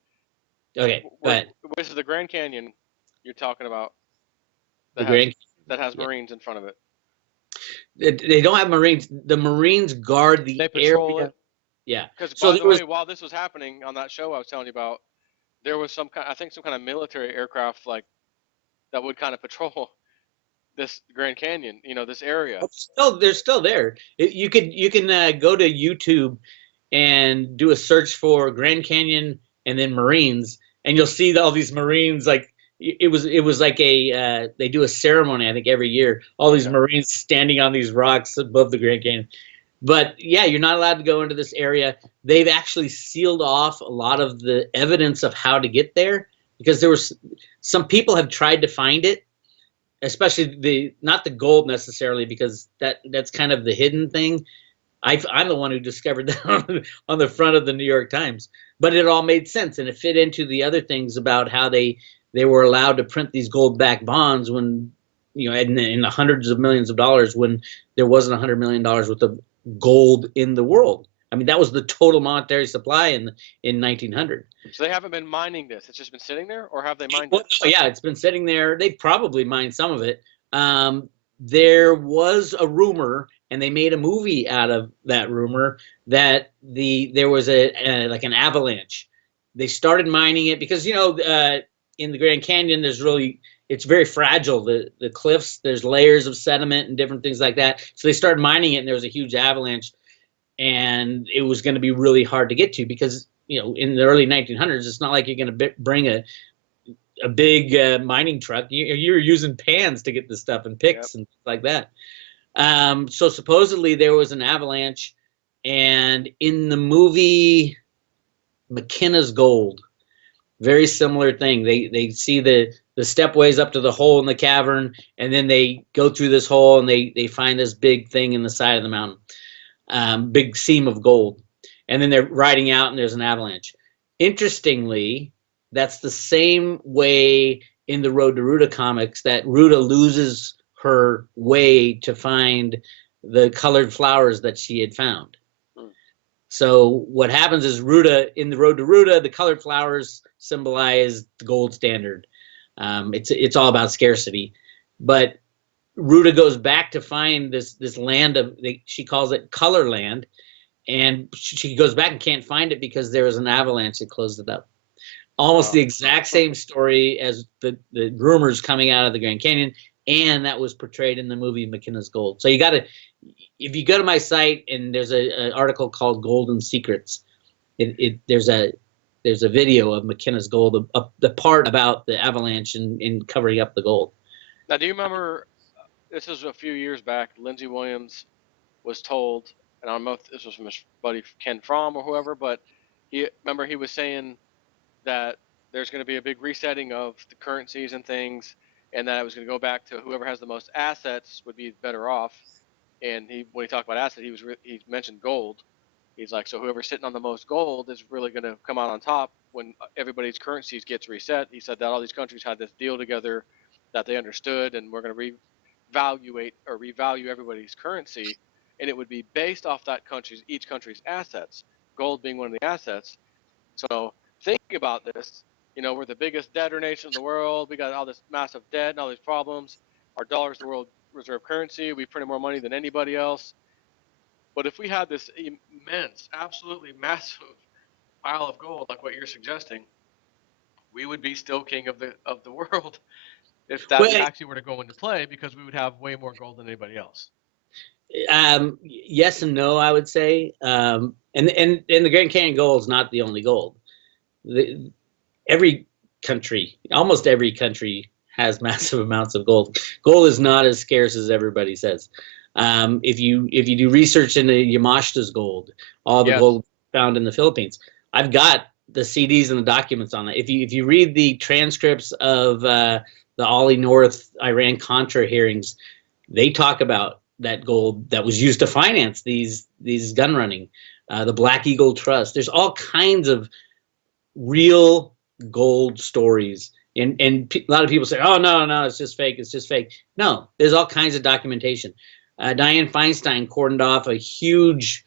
Okay, but This is the Grand Canyon you're talking about the Grand that has yeah. Marines in front of it. They don't have Marines. The Marines guard the They patrol area. it. Yeah. Because So by the way, while this was happening on that show I was telling you about, there was some kind, I think some kind of military aircraft like that would kind of patrol this Grand Canyon, this area. they're still there. You can go to YouTube and do a search for Grand Canyon and then Marines, and you'll see all these Marines. Like it was like they do a ceremony, I think, every year. All these Marines standing on these rocks above the Grand Canyon. But yeah, you're not allowed to go into this area. They've actually sealed off a lot of the evidence of how to get there, because there was some people have tried to find it, especially not the gold necessarily, because that's kind of the hidden thing. I'm the one who discovered that on the front of the New York Times, but it all made sense, and it fit into the other things about how they were allowed to print these gold-backed bonds when, in the hundreds of millions of dollars, when there wasn't $100 million worth of gold in the world. I mean, that was the total monetary supply in 1900. So they haven't been mining this; it's just been sitting there, or have they mined it? No, yeah, it's been sitting there. They probably mined some of it. There was a rumor, and they made a movie out of that rumor, that there was like an avalanche. They started mining it because in the Grand Canyon it's very fragile. The cliffs, there's layers of sediment and different things like that. So they started mining it, and there was a huge avalanche, and it was going to be really hard to get to because in the early 1900s, it's not like you're going to bring a big mining truck. You're using pans to get the stuff and picks and things like that. So supposedly there was an avalanche, and in the movie McKenna's Gold, very similar thing. They see the stepways up to the hole in the cavern, and then they go through this hole, and they find this big thing in the side of the mountain, big seam of gold, and then they're riding out, and there's an avalanche. Interestingly, that's the same way in the Road to Ruta comics, that Ruta loses her way to find the colored flowers that she had found. So what happens is in the Road to Ruta, the colored flowers symbolize the gold standard. It's all about scarcity, but Ruta goes back to find this land she calls it color land, and she goes back and can't find it because there was an avalanche that closed it up. Almost the exact same story as the rumors coming out of the Grand Canyon, and that was portrayed in the movie McKenna's Gold. So if you go to my site, and there's an article called Golden Secrets, there's a video of McKenna's Gold, the part about the avalanche and covering up the gold. Now, do you remember, this was a few years back, Lindsey Williams was told, and I don't know if this was from his buddy Ken Fromm or whoever, but he was saying that there's going to be a big resetting of the currencies and things, and that it was going to go back to whoever has the most assets would be better off. And when he talked about assets, he mentioned gold. He's like, so whoever's sitting on the most gold is really going to come out on top when everybody's currencies gets reset. He said that all these countries had this deal together that they understood, and we're going to revalue everybody's currency, and it would be based off each country's assets, gold being one of the assets. So think about this. We're the biggest debtor nation in the world. We got all this massive debt and all these problems. Our dollar is the world reserve currency. We printed more money than anybody else. But if we had this immense, absolutely massive pile of gold, like what you're suggesting, we would be still king of the world if that Well, actually were to go into play, because we would have way more gold than anybody else. yes and no, I would say. And the Grand Canyon gold is not the only gold. The, every country, almost every country, has massive amounts of gold. Gold is not as scarce as everybody says. If you do research into Yamashita's gold, all the Yes. gold found in the Philippines, I've got the CDs and the documents on it. If you read the transcripts of the Ollie North Iran Contra hearings, they talk about that gold that was used to finance these gun running, the Black Eagle Trust. There's all kinds of real gold stories. And a lot of people say, "Oh no, it's just fake. It's just fake." No, there's all kinds of documentation. Dianne Feinstein cordoned off a huge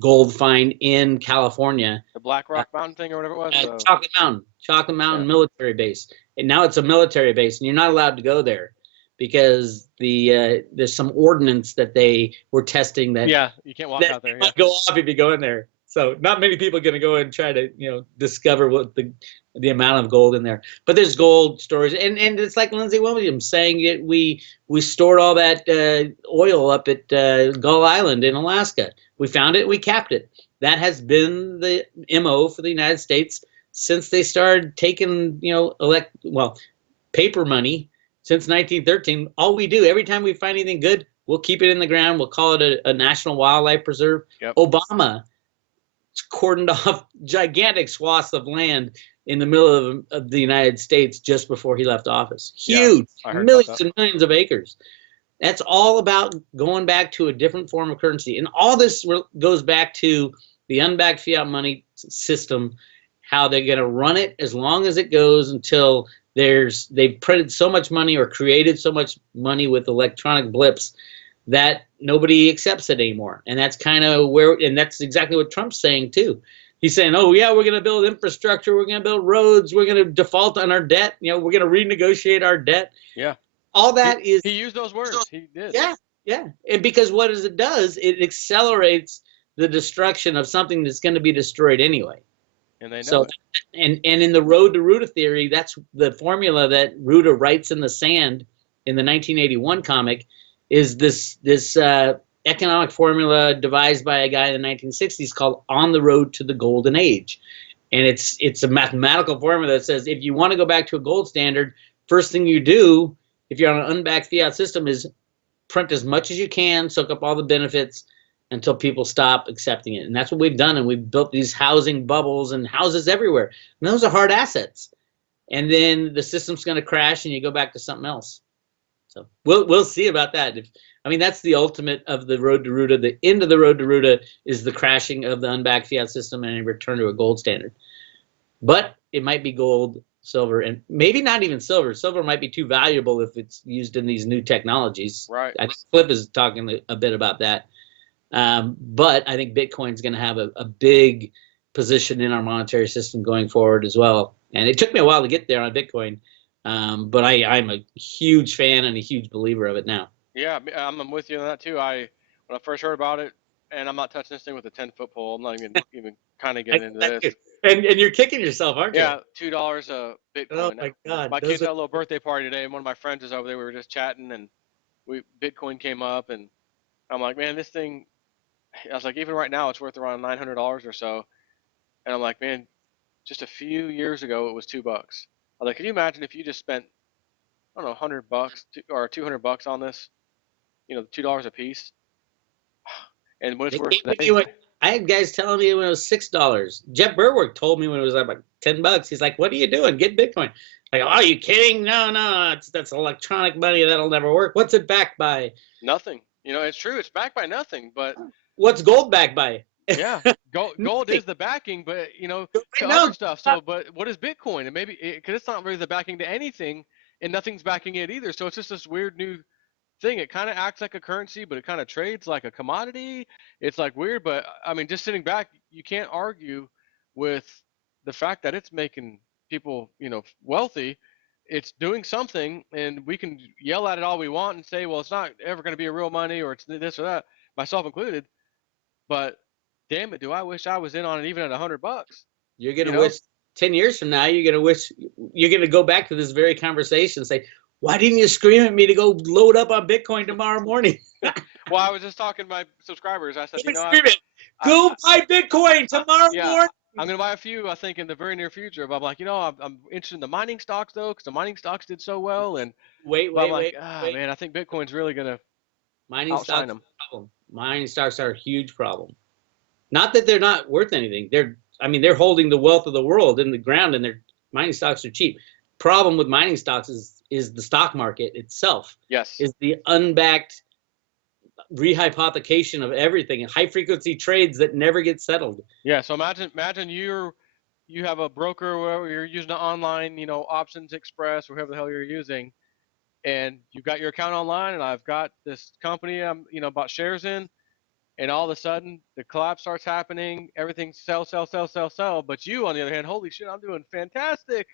gold find in California, The Black Rock Mountain thing or whatever it was. Chocolate Mountain Yeah. military base, and now it's a military base, and you're not allowed to go there because there's some ordinance that they were testing that Yeah, you can't walk out there. Yeah. might go off if you go in there. So not many people are going to go and try to discover what the amount of gold in there. But there's gold storage, and it's like Lindsey Williams saying it. We stored all that oil up at Gull Island in Alaska. We found it, we capped it. That has been the MO for the United States since they started taking paper money since 1913. All we do every time we find anything good, we'll keep it in the ground. We'll call it a national wildlife preserve. Yep. Obama cordoned off gigantic swaths of land in the middle of the United States just before he left office. Huge, I heard millions about that. and millions of acres. That's all about going back to a different form of currency. And all this goes back to the unbacked fiat money system, how they're going to run it as long as it goes until they've printed so much money or created so much money with electronic blips that nobody accepts it anymore. And that's kind of and that's exactly what Trump's saying too. He's saying, oh yeah, we're going to build infrastructure, we're going to build roads, we're going to default on our debt, we're going to renegotiate our debt. Yeah. All that he used those words. He did. Yeah. And because what it does, it accelerates the destruction of something that's going to be destroyed anyway. And they know it. And in the Road to Ruta theory, that's the formula that Ruta writes in the sand in the 1981 comic, is this economic formula devised by a guy in the 1960s called On the Road to the Golden Age. And it's a mathematical formula that says if you want to go back to a gold standard, first thing you do, if you're on an unbacked fiat system, is print as much as you can, soak up all the benefits until people stop accepting it. And that's what we've done. And we've built these housing bubbles and houses everywhere. And those are hard assets. And then the system's going to crash and you go back to something else. So we'll see about that. That's the ultimate of the Road to Ruta. The end of the Road to Ruta is the crashing of the unbacked fiat system and a return to a gold standard. But it might be gold, silver, and maybe not even silver. Silver might be too valuable if it's used in these new technologies. Right. I think Cliff is talking a bit about that. But I think Bitcoin's going to have a big position in our monetary system going forward as well. And it took me a while to get there on Bitcoin, but I'm a huge fan and a huge believer of it now. Yeah, I'm with you on that too. When I first heard about it, and I'm not touching this thing with a 10-foot pole. I'm not even kind of getting into this. And you're kicking yourself, aren't you? Yeah, $2 a Bitcoin. Oh my God! My kids had a little birthday party today, and one of my friends was over there. We were just chatting, and Bitcoin came up, and I'm like, man, this thing. I was like, even right now, it's worth around $900 or so. And I'm like, man, just a few years ago, it was $2. I was like, can you imagine if you just spent, I don't know, $100 or $200 on this? $2 a piece. And when it's worth today, I had guys telling me when it was $6. Jeff Berwick told me when it was like $10. He's like, "What are you doing? Get Bitcoin." Like, "Oh, are you kidding? No, that's electronic money. That'll never work." What's it backed by? Nothing. It's true. It's backed by nothing. But what's gold backed by? Yeah, gold is the backing, but to other stuff. So, but what is Bitcoin? And maybe because it's not really the backing to anything, and nothing's backing it either. So it's just this weird new thing. It kind of acts like a currency, but it kind of trades like a commodity. It's like weird, but just sitting back, you can't argue with the fact that it's making people, wealthy. It's doing something, and we can yell at it all we want and say, well, it's not ever going to be a real money, or it's this or that, myself included. But damn it, do I wish I was in on it even at $100. You're gonna wish 10 years from now, you're going to go back to this very conversation and say, why didn't you scream at me to go load up on Bitcoin tomorrow morning? Well, I was just talking to my subscribers. I said, you know, Scream it. I, Go buy Bitcoin I tomorrow yeah, morning. I'm gonna buy a few. I think in the very near future. But I'm like, you know, I'm interested in the mining stocks though, because the mining stocks did so well. And Wait, but I'm wait, like, wait, ah, wait. man, I think Bitcoin's really gonna Mining outshine stocks them. are a problem. Mining stocks are a huge problem. Not that they're not worth anything. They're holding the wealth of the world in the ground, and their mining stocks are cheap. Problem with mining stocks is the stock market itself, Yes. is the unbacked rehypothecation of everything and high frequency trades that never get settled. Yeah. So imagine you have a broker where you're using an online, you know, Options Express or whoever the hell you're using, and you've got your account online, and I've got this company I'm, you know, bought shares in, and all of a sudden the collapse starts happening, everything sell, sell, sell, sell, sell. But you, on the other hand, holy shit, I'm doing fantastic.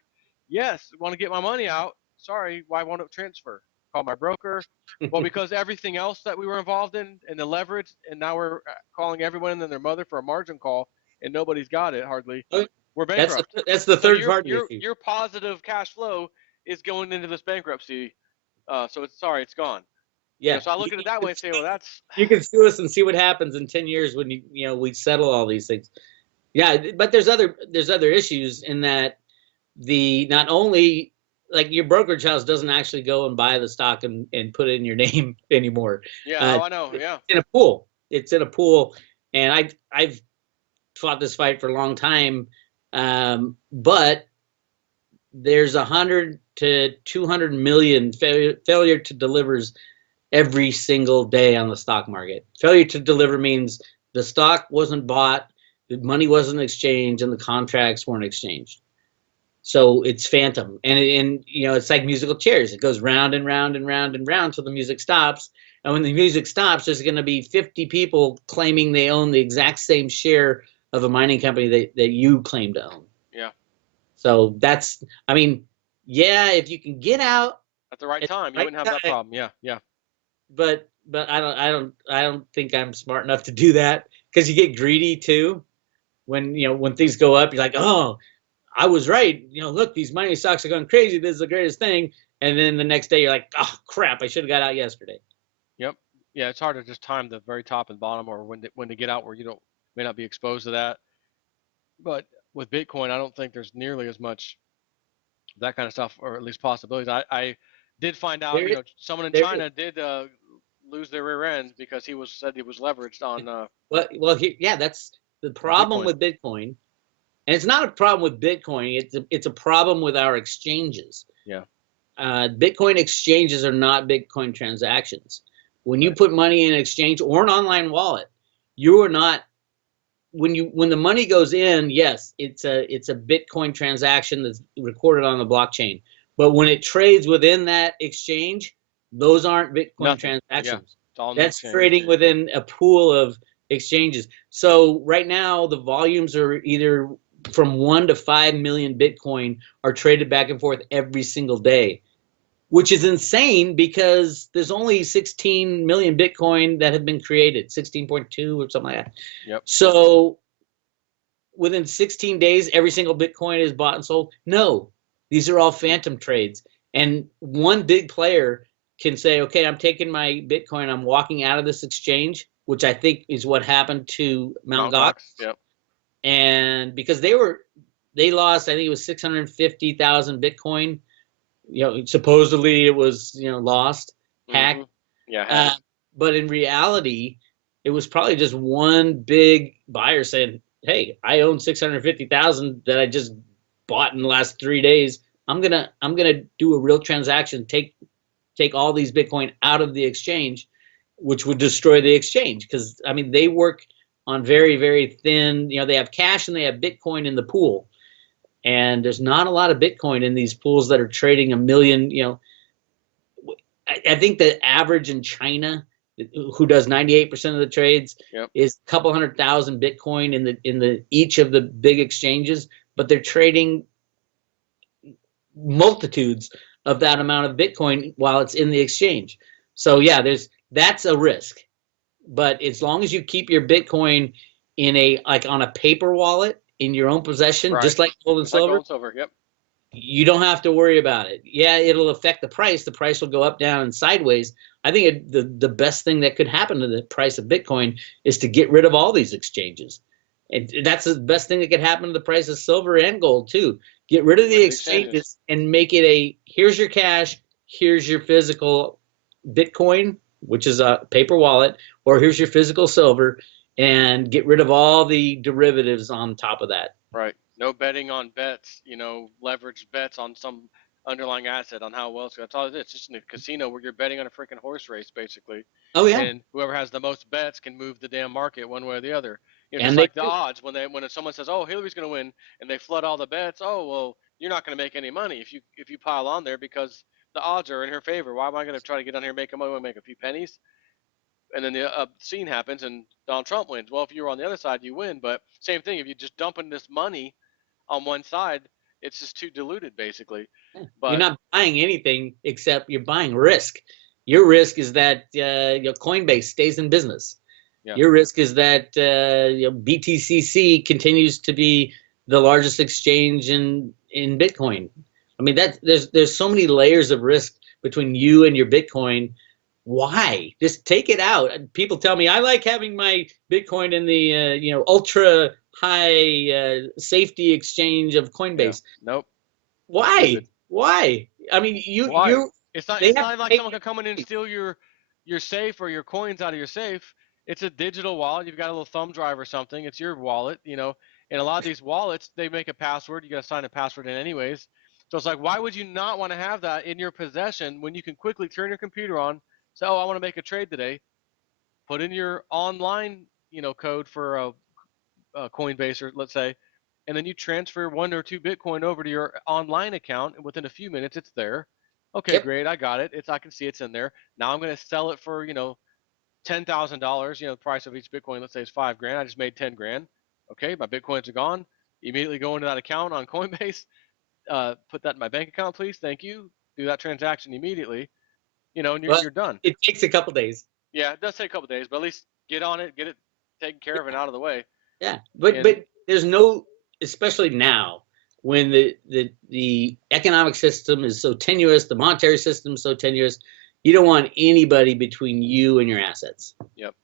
Yes, want to get my money out. Sorry, why won't it transfer? Call my broker. Well, because everything else that we were involved in and the leverage, and now we're calling everyone and their mother for a margin call, and nobody's got it hardly. We're bankrupt. That's the So third party issue. your positive cash flow is going into this bankruptcy. So it's sorry, it's gone. You know, Yeah, so I look at it that way and say, well, that's you can sue us and see what happens in 10 years when we settle all these things. Yeah, but there's other issues in that the not only like your brokerage house doesn't actually go and buy the stock and put it in your name anymore. yeah. Oh, I know. It's Yeah. in a pool. It's in a pool, and I've fought this fight for a long time, but there's 100 to 200 million failure to delivers every single day on the stock market. Failure to deliver means the stock wasn't bought, the money wasn't exchanged, and the contracts weren't exchanged. So it's phantom, and it's like musical chairs. It goes round and round and round and round till the music stops. And when the music stops, there's going to be 50 people claiming they own the exact same share of a mining company that you claim to own. Yeah. So yeah, if you can get out At the right at time, the you right wouldn't have that time, problem. Yeah. Yeah. but I don't think I'm smart enough to do that, because you get greedy too. When things go up, you're like, oh, I was right. Look, these mining stocks are going crazy. This is the greatest thing. And then the next day you're like, oh crap, I should have got out yesterday. Yep. Yeah. It's hard to just time the very top and bottom, or when to get out where you don't may not be exposed to that. But with Bitcoin, I don't think there's nearly as much that kind of stuff, or at least possibilities. I did find out, There you is, know, someone in there is. China did lose their rear end because said he was leveraged on Yeah, that's the on problem Bitcoin. with Bitcoin. And it's not a problem with Bitcoin. It's a problem with our exchanges. Yeah. Bitcoin exchanges are not Bitcoin transactions. When you Right. put money in an exchange or an online wallet, you are not. When the money goes in, yes, it's a Bitcoin transaction that's recorded on the blockchain. But when it trades within that exchange, those aren't Bitcoin Nothing. Yeah. transactions. It's all in the That's exchange. trading within a pool of exchanges. So right now, the volumes are either from 1 to 5 million Bitcoin are traded back and forth every single day, which is insane because there's only 16 million Bitcoin that have been created, 16.2 or something like that. Yep. So within 16 days, every single Bitcoin is bought and sold? No, these are all phantom trades. And one big player can say, okay, I'm taking my Bitcoin, I'm walking out of this exchange, which I think is what happened to Mt. Mount Gox. Gox. Yep. And because they lost, I think it was 650,000 Bitcoin. Supposedly it was, lost, hacked. Yeah. Uh, but in reality, it was probably just one big buyer saying, hey, I own 650,000 that I just bought in the last 3 days. I'm gonna do a real transaction, take all these Bitcoin out of the exchange, which would destroy the exchange. Because they work on very, very thin, they have cash and they have Bitcoin in the pool. And there's not a lot of Bitcoin in these pools that are trading a million. I think the average in China, who does 98% of the trades, Yep. is a couple 100,000 Bitcoin in the each of the big exchanges, but they're trading multitudes of that amount of Bitcoin while it's in the exchange. So yeah, that's a risk. But as long as you keep your Bitcoin in on a paper wallet in your own possession, Right. just like gold and Just like gold silver, and silver. Yep. you don't have to worry about it. Yeah, it'll affect the price. The price will go up, down, and sideways. I think the best thing that could happen to the price of Bitcoin is to get rid of all these exchanges. And that's the best thing that could happen to the price of silver and gold too. Get rid of Get the rid of the exchanges. exchanges and make it a here's your cash, here's your physical Bitcoin, which is a paper wallet, or here's your physical silver, and get rid of all the derivatives on top of that. Right. No betting on bets, leveraged bets on some underlying asset on how well it's. That's all it is. It's just in a casino where you're betting on a freaking horse race, basically. Oh yeah, And whoever has the most bets can move the damn market one way or the other. Just and they like the odds when someone says, "Oh, Hillary's going to win," and they flood all the bets. Oh, well, you're not going to make any money if you pile on there because the odds are in her favor. Why am I going to try to get on here and make a money, make a few pennies? And then the scene happens and Donald Trump wins. Well, if you were on the other side, you win. But same thing, if you just dumping this money on one side, it's just too diluted, basically. You're But not buying anything except you're buying risk. Your risk is that your Coinbase stays in business. yeah, Your risk is that BTCC continues to be the largest exchange in Bitcoin. I mean that there's so many layers of risk between you and your Bitcoin. Why? Just take it out. People tell me I like having my Bitcoin in the ultra high safety exchange of yeah, Coinbase. nope, Why? stupid. Why? I mean, Why? you It's not. they It's have not to like pay someone can come in and you. steal your safe or your coins out of your safe. It's a digital wallet. You've got a little thumb drive or something. It's your wallet. And a lot of these wallets, they make a password. You got to sign a password in anyways. So it's like, why would you not want to have that in your possession when you can quickly turn your computer on, say, oh, I want to make a trade today, put in your online, code for a Coinbase or let's say, and then you transfer 1 or 2 Bitcoin over to your online account, and within a few minutes it's there. Okay, Yep. great, I got it. I can see it's in there. Now I'm going to sell it for $10,000. The price of each Bitcoin, let's say, is 5 grand. I just made 10 grand. Okay, my Bitcoins are gone. Immediately go into that account on Coinbase. Put that in my bank account, please. Thank you. Do that transaction immediately. And you're Well, you're done. it takes a couple days. Yeah, it does take a couple days, but at least get on it, get it taken care of and out of the way. Yeah, but And there's no, especially now when the economic system is so tenuous, the monetary system is so tenuous. You don't want anybody between you and your assets. yep.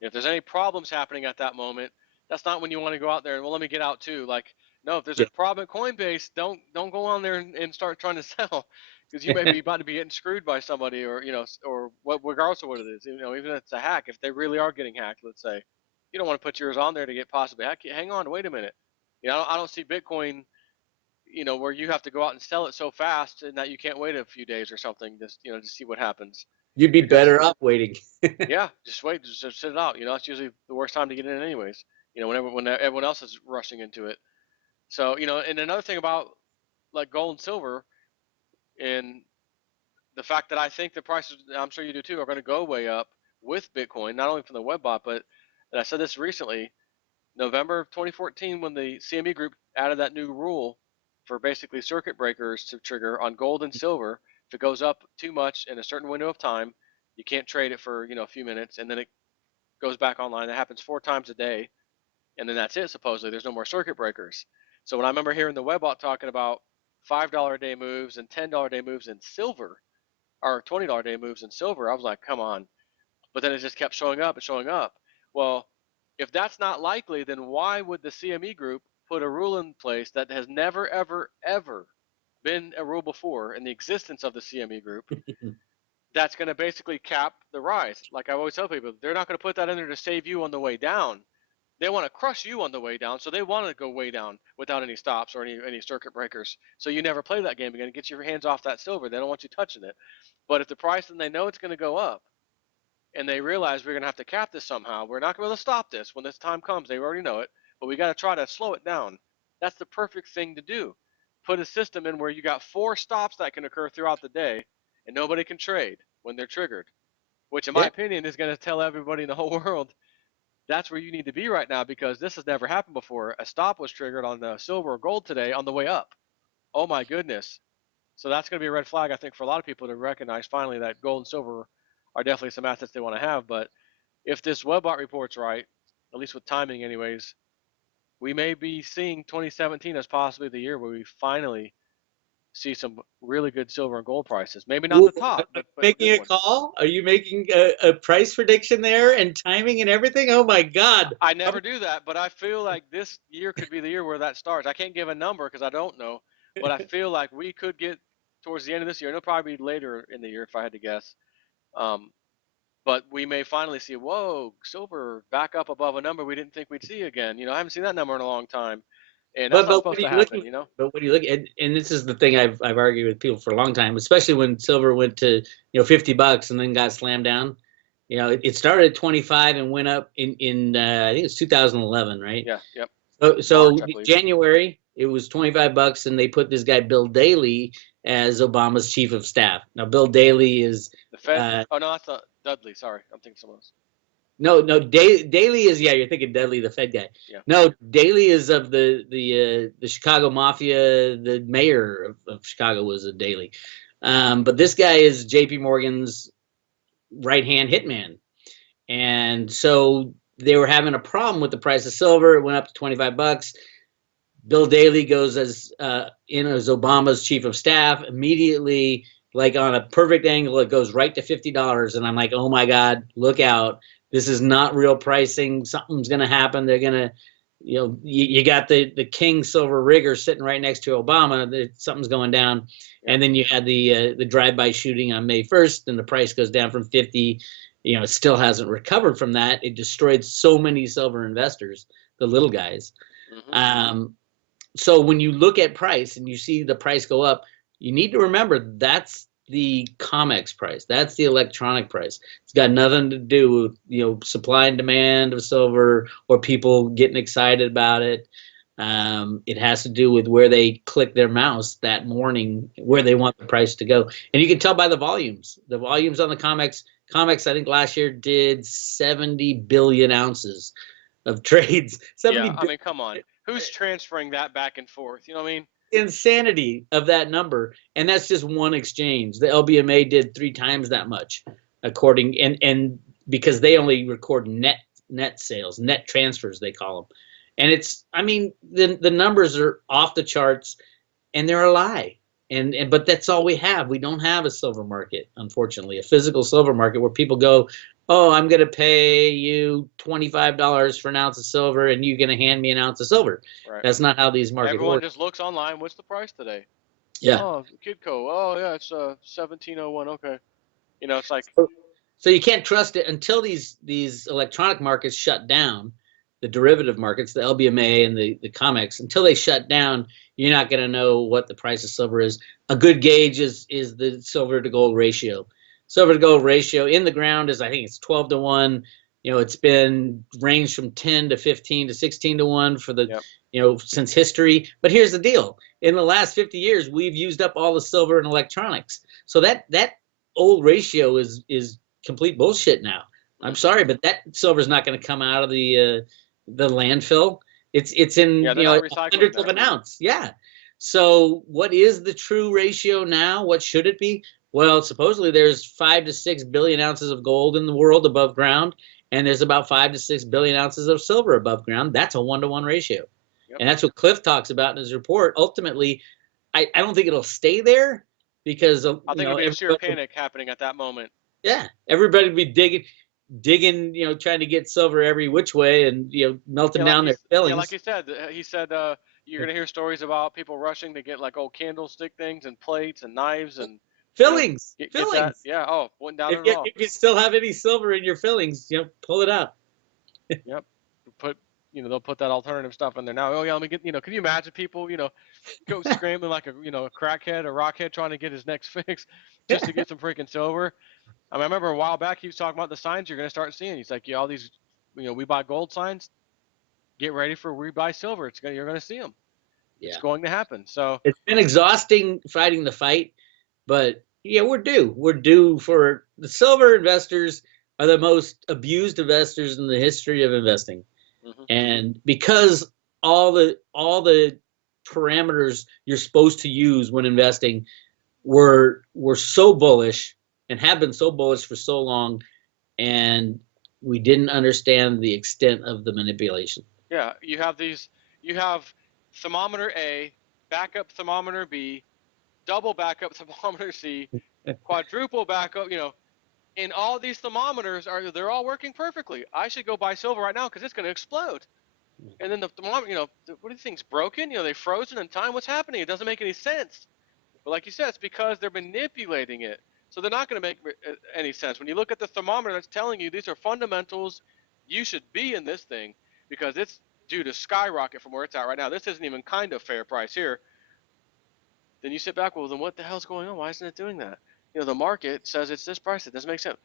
If there's any problems happening at that moment, that's not when you want to go out there and, well, let me get out too. Like, no, if there's a Yeah. problem at Coinbase, don't go on there and start trying to sell, because you may be about to be getting screwed by somebody, or or what, regardless of what it is. Even if it's a hack, if they really are getting hacked, let's say, you don't want to put yours on there to get possibly hacked. Hang on, wait a minute. I don't see Bitcoin, where you have to go out and sell it so fast and that you can't wait a few days or something, just to see what happens, You'd be because better off waiting. yeah, just wait, just sit it out. It's usually the worst time to get in, anyways. When everyone else is rushing into it. So and another thing about like gold and silver, and the fact that I think the prices, I'm sure you do too, are going to go way up with Bitcoin, not only from the web bot, but and I said this recently, November of 2014, when the CME group added that new rule for basically circuit breakers to trigger on gold and silver. If it goes up too much in a certain window of time, you can't trade it for a few minutes, and then it goes back online. That happens 4 times a day, and then that's it. Supposedly, there's no more circuit breakers. So when I remember hearing the Webbot talking about $5 a day moves and $10 a day moves in silver, or $20 a day moves in silver, I was like, come on. But then it just kept showing up and showing up. Well, if that's not likely, then why would the CME group put a rule in place that has never, ever, ever been a rule before in the existence of the CME group, that's going to basically cap the rise? Like I always tell people, they're not going to put that in there to save you on the way down. They want to crush you on the way down, so they want to go way down without any stops or any circuit breakers. So you never play that game again. Get your hands off that silver. They don't want you touching it. But if the price, and they know it's going to go up, and they realize we're going to have to cap this somehow, we're not going to be able to stop this when this time comes. They already know it, but we got to try to slow it down. That's the perfect thing to do. Put a system in where you got 4 stops that can occur throughout the day, and nobody can trade when they're triggered, which in my Yeah. opinion is going to tell everybody in the whole world that's where you need to be right now, because this has never happened before. A stop was triggered on the silver or gold today on the way up. Oh my goodness. So that's going to be a red flag, I think, for a lot of people to recognize finally that gold and silver are definitely some assets they want to have. But if this Webbot report's right, at least with timing anyways, we may be seeing 2017 as possibly the year where we finally see some really good silver and gold prices. Maybe not Ooh, the top, are you but a making good a one. call? Are you making a price prediction there and timing and everything? Oh my God. I never do that, but I feel like this year could be the year where that starts. I can't give a number because I don't know, but I feel like we could get towards the end of this year. It'll probably be later in the year if I had to guess. Um, but we may finally see, whoa, silver back up above a number we didn't think we'd see again. I haven't seen that number in a long time, and that's not But what supposed are to you happen. looking? But what are you looking? And this is the thing I've argued with people for a long time, especially when silver went to $50 and then got slammed down. It started at 25 and went up in I think it's 2011, right? Yeah, yep. So March, I believe. January it was $25 and they put this guy Bill Daley as Obama's chief of staff. Now Bill Daley is The Fed. uh, Oh no, that's Dudley. Sorry, I'm thinking someone else. no, Daley is, yeah, you're thinking Dudley, the Fed guy. Yeah. No, Daley is of the Chicago Mafia. The mayor of Chicago was a Daley, but this guy is J.P. Morgan's right hand hitman, and so they were having a problem with the price of silver. It went up to $25. Bill Daley goes in as Obama's chief of staff immediately. Like on a perfect angle, it goes right to $50, and I'm like, oh my God, look out! This is not real pricing. Something's going to happen. They're going to, you got the king silver rigger sitting right next to Obama. Something's going down, and then you had the drive-by shooting on May 1st, and the price goes down from 50. It still hasn't recovered from that. It destroyed so many silver investors, the little guys. Mm-hmm. So when you look at price and you see the price go up, you need to remember that's the COMEX price. That's the electronic price. It's got nothing to do with supply and demand of silver or people getting excited about it. It has to do with where they click their mouse that morning, where they want the price to go. And you can tell by the volumes. The volumes on the COMEX. COMEX, I think last year did 70 billion ounces of trades. 70 Yeah, I billion. mean, come on. Who's transferring that back and forth? You know what I mean? Insanity of that number, and that's just one exchange. The LBMA did 3 times that much, according and because they only record net sales, net transfers they call them, and I mean the numbers are off the charts, and they're a lie. And but that's all we have. We don't have a silver market, unfortunately, a physical silver market where people go, oh, I'm going to pay you $25 for an ounce of silver, and you're going to hand me an ounce of silver. Right. That's not how these markets Everyone work. just looks online. What's the price today? Yeah. Oh, Kidco. Oh yeah, it's 1701. Okay. It's like So you can't trust it until these electronic markets shut down, the derivative markets, the LBMA and the COMEX. Until they shut down, you're not going to know what the price of silver is. A good gauge is the silver to gold ratio. Silver to gold ratio in the ground is, I think it's 12 to 1. It's been ranged from 10 to 15 to 16 to 1 for the yep. Since history. But here's the deal: in the last 50 years, we've used up all the silver in electronics. So that old ratio is complete bullshit now. I'm sorry, but that silver's not going to come out of the landfill. It's in Yeah, they're not recycling hundredths of that. an ounce. Yeah. So what is the true ratio now? What should it be? Well, supposedly there's 5 to 6 billion ounces of gold in the world above ground, and there's about 5 to 6 billion ounces of silver above ground. That's a 1-to-1 ratio. Yep. And that's what Cliff talks about in his report. Ultimately, I don't think it'll stay there because I think it'll be a sheer panic happening at that moment. yeah, everybody would be digging, trying to get silver every which way and melting down their fillings. Yeah, like he said you're gonna hear stories about people rushing to get like old candlestick things and plates and knives and fillings. get Fillings. that. Yeah. Oh, went down at all. If you still have any silver in your fillings, pull it out. Yep. They'll put that alternative stuff in there now. Oh yeah, let me get. Can you imagine people go scrambling like a a crackhead, a rockhead trying to get his next fix just to get some freaking silver? I mean, I remember a while back he was talking about the signs you're gonna start seeing. He's like, yeah, all these, we buy gold signs. Get ready for we buy silver. You're gonna see them. Yeah. It's going to happen. So it's been exhausting fighting the fight, but yeah, we're due. We're due for the silver investors are the most abused investors in the history of investing. mm-hmm. And because all the parameters you're supposed to use when investing were so bullish and have been so bullish for so long, and we didn't understand the extent of the manipulation. Yeah, you have these You have thermometer A, backup thermometer B, double backup thermometer C, quadruple backup, and all these thermometers they're all working perfectly. I should go buy silver right now because it's going to explode. And then the thermometer, what do you think's broken? They frozen in time. What's happening? It doesn't make any sense. But like you said, it's because they're manipulating it. So they're not going to make any sense. When you look at the thermometer, that's telling you these are fundamentals. You should be in this thing because it's due to skyrocket from where it's at right now. This isn't even kind of fair price here. Then you sit back, well, then what the hell's going on? Why isn't it doing that? The market says it's this price. It doesn't make sense.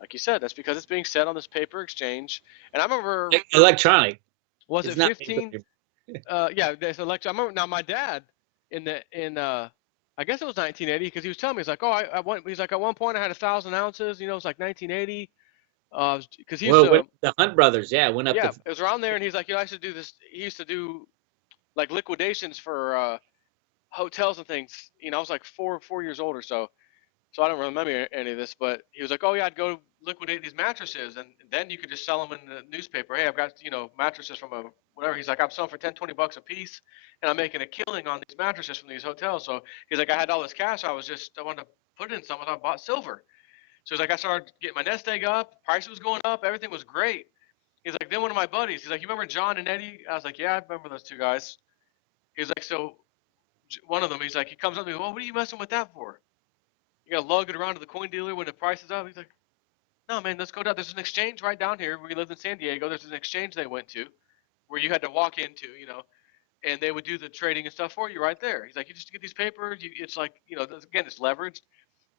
Like you said, that's because it's being set on this paper exchange. And I remember, Electronic. was It's it not. 15? Yeah, there's election. I remember now my dad I guess it was 1980 because he was telling me, he's like, oh, I went, he's like, at one point I had 1,000 ounces, it was like 1980. Because he used Well, to, the Hunt brothers, yeah, went up yeah, to. it was around there, and he's like, I used to do this. He used to do like liquidations for hotels and things. I was like four years old or so. So I don't remember any of this, but he was like, "Oh yeah, I'd go liquidate these mattresses, and then you could just sell them in the newspaper. Hey, I've got mattresses from a whatever." He's like, "I'm selling for 10, $20 a piece, and I'm making a killing on these mattresses from these hotels." So he's like, "I had all this cash. I wanted to put it in something. I bought silver." So he's like, "I started getting my nest egg up. Price was going up. Everything was great." He's like, "Then one of my buddies, he's like, you remember John and Eddie?" I was like, "Yeah, I remember those two guys." He's like, "So one of them, he's like, he comes up to me, well, what are you messing with that for? You gotta lug it around to the coin dealer when the price is up." He's like, "No, man, let's go down. There's an exchange right down here. We lived in San Diego. There's an exchange they went to where you had to walk into, and they would do the trading and stuff for you right there." He's like, "You just get these papers. It's like, again, it's leveraged.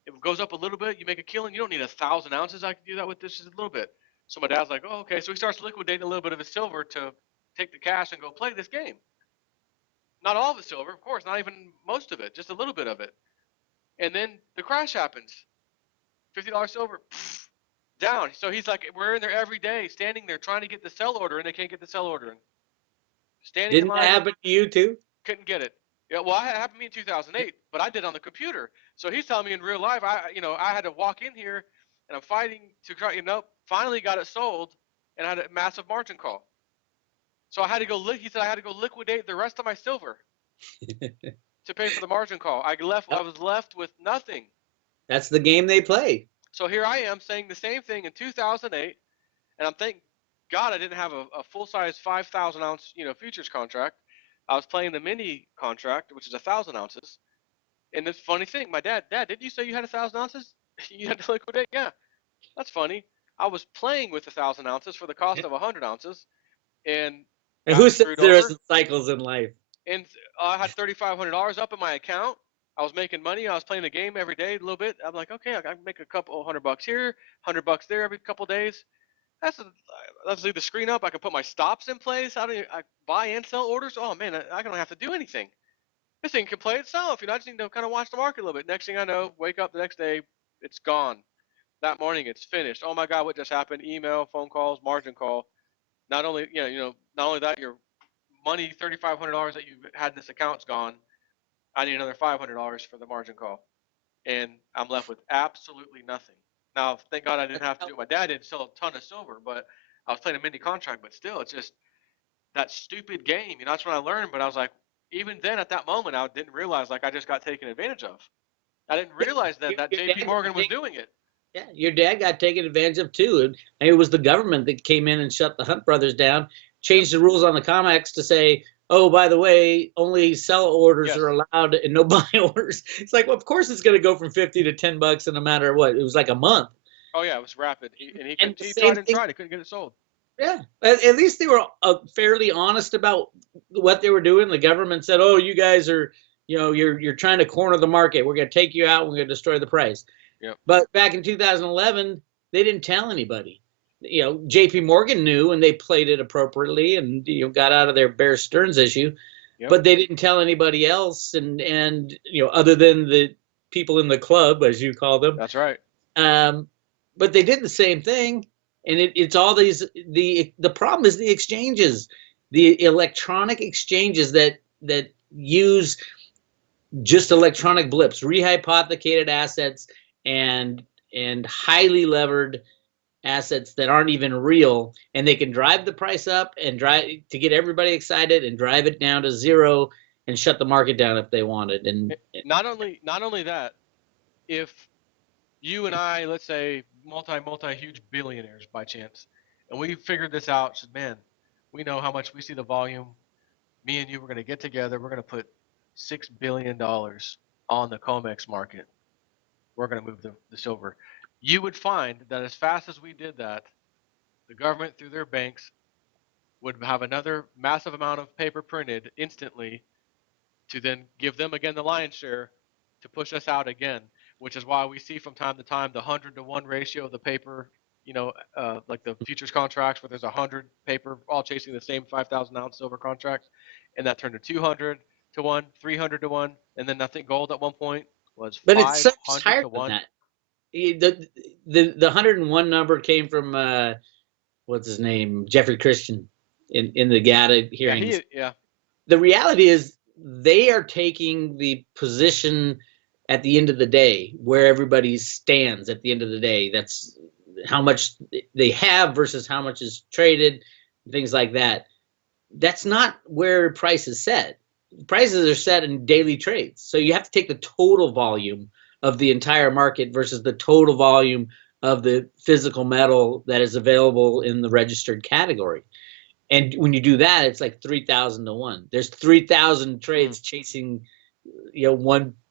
If it goes up a little bit, you make a killing. You don't need 1,000 ounces. I can do that with this just a little bit." So my dad's like, "Oh, okay." So he starts liquidating a little bit of his silver to take the cash and go play this game. Not all of the silver, of course, not even most of it, just a little bit of it. And then the crash happens. $50 silver, pff, down. So he's like, we're in there every day, standing there trying to get the sell order, and they can't get the sell order. Standing in Didn't that line, happen to you too? couldn't get it. Yeah, well, it happened to me in 2008, but I did it on the computer. So he's telling me in real life, I had to walk in here, and I'm fighting to try, finally got it sold, and I had a massive margin call. So I had to go. He said I had to go liquidate the rest of my silver to pay for the margin call. I was left with nothing. That's the game they play. So here I am saying the same thing in 2008, and I'm thank God I didn't have a full-size 5,000 ounce futures contract. I was playing the mini contract, which is 1,000 ounces. And the funny thing, my dad, didn't you say you had 1,000 ounces? You had to liquidate? Yeah, that's funny. I was playing with 1,000 ounces for the cost of 100 ounces, and And got who says screwed there over. isn't cycles in life? And I had $3,500 up in my account. I was making money. I was playing the game every day a little bit. I'm like, okay, I can make a couple $100 here, $100 there every couple days. Let's leave the screen up. I can put my stops in place. I buy and sell orders. Oh man, I don't have to do anything. This thing can play itself. I just need to kind of watch the market a little bit. Next thing I know, wake up the next day, it's gone. That morning, it's finished. Oh my God, what just happened? Email, phone calls, margin call. Not only not only that, your money, $3,500 that you had in this account's gone. I need another $500 for the margin call, and I'm left with absolutely nothing. Now, thank God I didn't have to do it. My dad didn't sell a ton of silver, but I was playing a mini contract. But still, it's just that stupid game. That's what I learned. But I was like, even then, at that moment, I didn't realize like I just got taken advantage of. I didn't realize then that Your J.P. dad Morgan was doing it. Yeah, your dad got taken advantage of too. And it was the government that came in and shut the Hunt brothers down, changed the rules on the COMEX to say, oh, by the way, only sell orders Yes. are allowed and no buy orders. It's like, well, of course it's going to go from 50 to $10 in a matter of what? It was like a month. Oh yeah, it was rapid. He same thing. tried. He couldn't get it sold. Yeah, at least they were fairly honest about what they were doing. The government said, "Oh, you guys are, you're trying to corner the market. We're going to take you out. We're going to destroy the price." Yep. But back in 2011, they didn't tell anybody. J.P. Morgan knew, and they played it appropriately, and got out of their Bear Stearns issue. Yep. But they didn't tell anybody else, and other than the people in the club, as you call them. That's right. But they did the same thing. And it's all these, the problem is the exchanges, the electronic exchanges that use just electronic blips, rehypothecated assets, and highly levered assets that aren't even real, and they can drive the price up and drive to get everybody excited and drive it down to zero and shut the market down if they wanted. And Not only that, if you and I, let's say multi huge billionaires by chance, and we figured this out, said, man, we know how much we see the volume. Me and you, we're going to get together. We're going to put $6 billion on the COMEX market. We're going to move the silver. You would find that as fast as we did that, the government through their banks would have another massive amount of paper printed instantly to then give them again the lion's share to push us out again, which is why we see from time to time the 100-to-1 ratio of the paper, like the futures contracts where there's 100 paper all chasing the same 5,000-ounce silver contracts, and that turned to 200-to-1, 300-to-1, and then I think gold at one point was but it's so much 500 higher to than 1. that. The 101 number came from what's his name, Jeffrey Christian, in the GATA hearings. Yeah. The reality is they are taking the position at the end of the day where everybody stands at the end of the day. That's how much they have versus how much is traded, things like that. That's not where price is set. Prices are set in daily trades. So you have to take the total volume of the entire market versus the total volume of the physical metal that is available in the registered category. And when you do that, it's like 3,000 to 1. There's 3,000 trades chasing,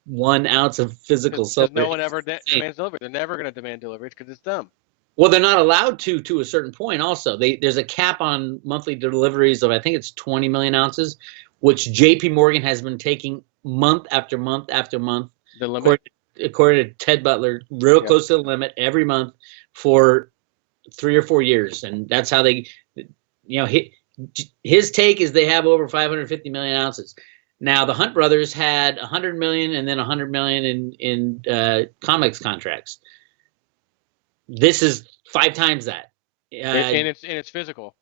one ounce of physical silver. Because no one ever demands delivery. They're never going to demand delivery because it's them. Well, they're not allowed to a certain point. Also, there's a cap on monthly deliveries of, I think it's 20 million ounces, which J.P. Morgan has been taking month after month after month. The limit. According to Ted Butler, real close to the limit every month for 3 or 4 years, and that's how they, his take is they have over 550 million ounces. Now the Hunt brothers had 100 million and then 100 million in COMEX contracts. This is 5 times that. And it's physical.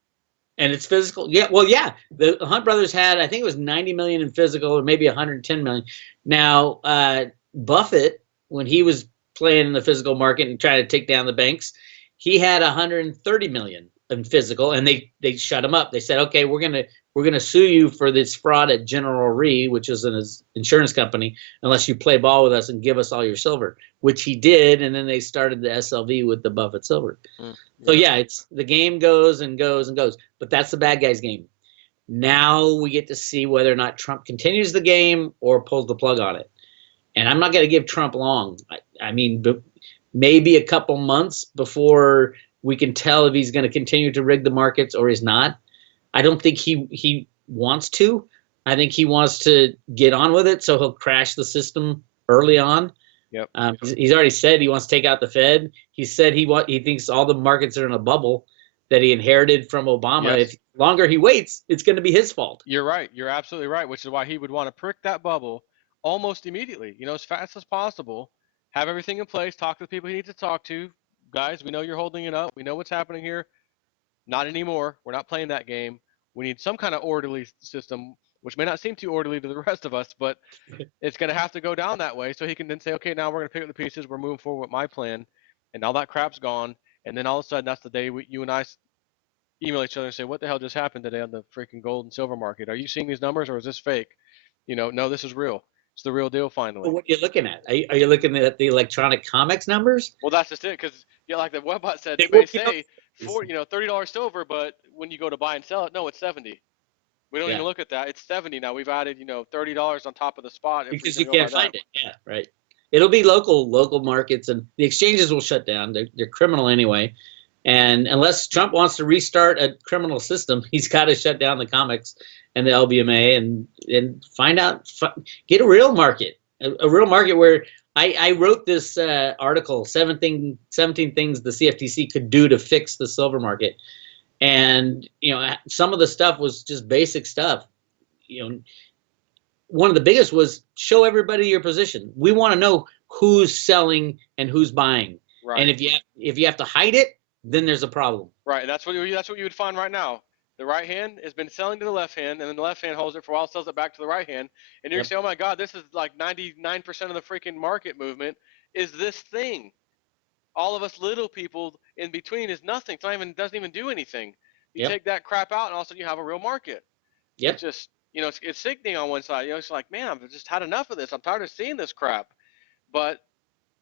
And it's physical. Yeah, well, yeah. The Hunt brothers had, I think it was 90 million in physical, or maybe 110 million. Now, Buffett, when he was playing in the physical market and trying to take down the banks, he had 130 million in physical, and they shut him up. They said, okay, we're gonna sue you for this fraud at General Re, which is an insurance company, unless you play ball with us and give us all your silver, which he did, and then they started the SLV with the Buffett silver. So yeah, it's the game goes and goes and goes, but that's the bad guys game. Now we get to see whether or not Trump continues the game or pulls the plug on it. And I'm not going to give Trump long. I mean, maybe a couple months before we can tell if he's going to continue to rig the markets or he's not. I don't think he wants to. I think he wants to get on with it, so he'll crash the system early on. Yep. He's already said he wants to take out the Fed. He said he thinks all the markets are in a bubble that he inherited from Obama. Yes. If longer he waits, it's going to be his fault. You're right. You're absolutely right, which is why he would want to prick that bubble almost immediately, as fast as possible, have everything in place, talk to the people he needs to talk to. Guys, we know you're holding it up. We know what's happening here. Not anymore. We're not playing that game. We need some kind of orderly system, which may not seem too orderly to the rest of us, but it's going to have to go down that way so he can then say, okay, now we're going to pick up the pieces. We're moving forward with my plan, and all that crap's gone. And then all of a sudden, that's the day you and I email each other and say, what the hell just happened today on the freaking gold and silver market? Are you seeing these numbers or is this fake? No, this is real. It's the real deal finally. What are you looking at? Are you looking at the electronic COMEX numbers? Well, that's just it, because like the webbot said, they may say $30 silver, but when you go to buy and sell it, no, it's 70. We don't even look at that. It's 70 now. We've added $30 on top of the spot because you can't find it. Yeah, right. It'll be local markets, and the exchanges will shut down. They're criminal anyway. And unless Trump wants to restart a criminal system, he's got to shut down the COMEX and the LBMA and find out, get a real market, a real market where I wrote this article, 17 things the CFTC could do to fix the silver market. And, some of the stuff was just basic stuff. One of the biggest was show everybody your position. We want to know who's selling and who's buying. Right. And if you have to hide it, then there's a problem. Right, and that's what you would find right now. The right hand has been selling to the left hand, and then the left hand holds it for a while, sells it back to the right hand, and you're going to say, oh my God, this is like 99% of the freaking market movement is this thing. all of us little people in between is nothing. It's not even, doesn't even do anything. You Yep. take that crap out, and all of a sudden you have a real market. It's Yep. just, it's sickening on one side. It's like, man, I've just had enough of this. I'm tired of seeing this crap. But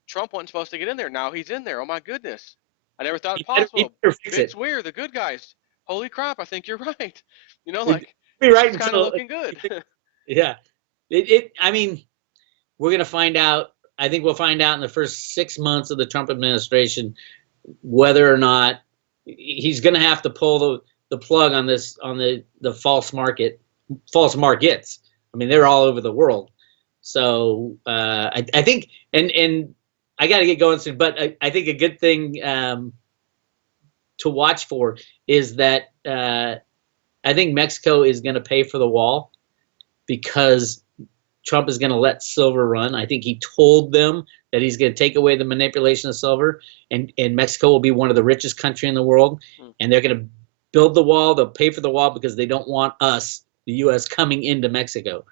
Trump wasn't supposed to get in there. Now he's in there. Oh my goodness, I never thought it He possible. better fix Vince it. Weir, the good guys. Holy crap, I think you're right. It'd Like be this right is kind of until looking good. yeah. I mean, we're gonna find out. I think we'll find out in the first 6 months of the Trump administration whether or not he's gonna have to pull the plug on this, on the false markets. I mean, they're all over the world. So I think, and I got to get going soon, but I think a good thing to watch for is that I think Mexico is going to pay for the wall because Trump is going to let silver run. I think he told them that he's going to take away the manipulation of silver, and Mexico will be one of the richest country in the world, and they're going to build the wall. They'll pay for the wall because they don't want us, the U.S., coming into Mexico.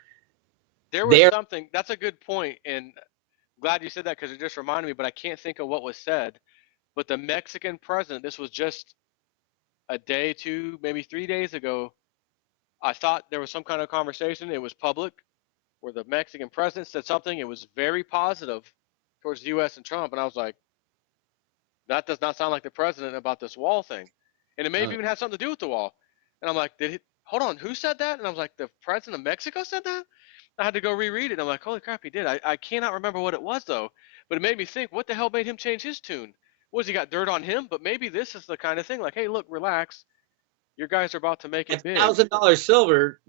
There was something, that's a good point, and glad you said that because it just reminded me, but I can't think of what was said. But the Mexican president, this was just a day, 2, maybe 3 days ago. I thought there was some kind of conversation. It was public where the Mexican president said something. It was very positive towards the U.S. and Trump, and I was like, that does not sound like the president about this wall thing. And it may have even had something to do with the wall. And I'm like, hold on, who said that? And I was like, the president of Mexico said that? I had to go reread it. I'm like, holy crap, he did. I cannot remember what it was, though. But it made me think, what the hell made him change his tune? Was he got dirt on him? But maybe this is the kind of thing like, hey, look, relax. Your guys are about to make it big. $1,000 silver,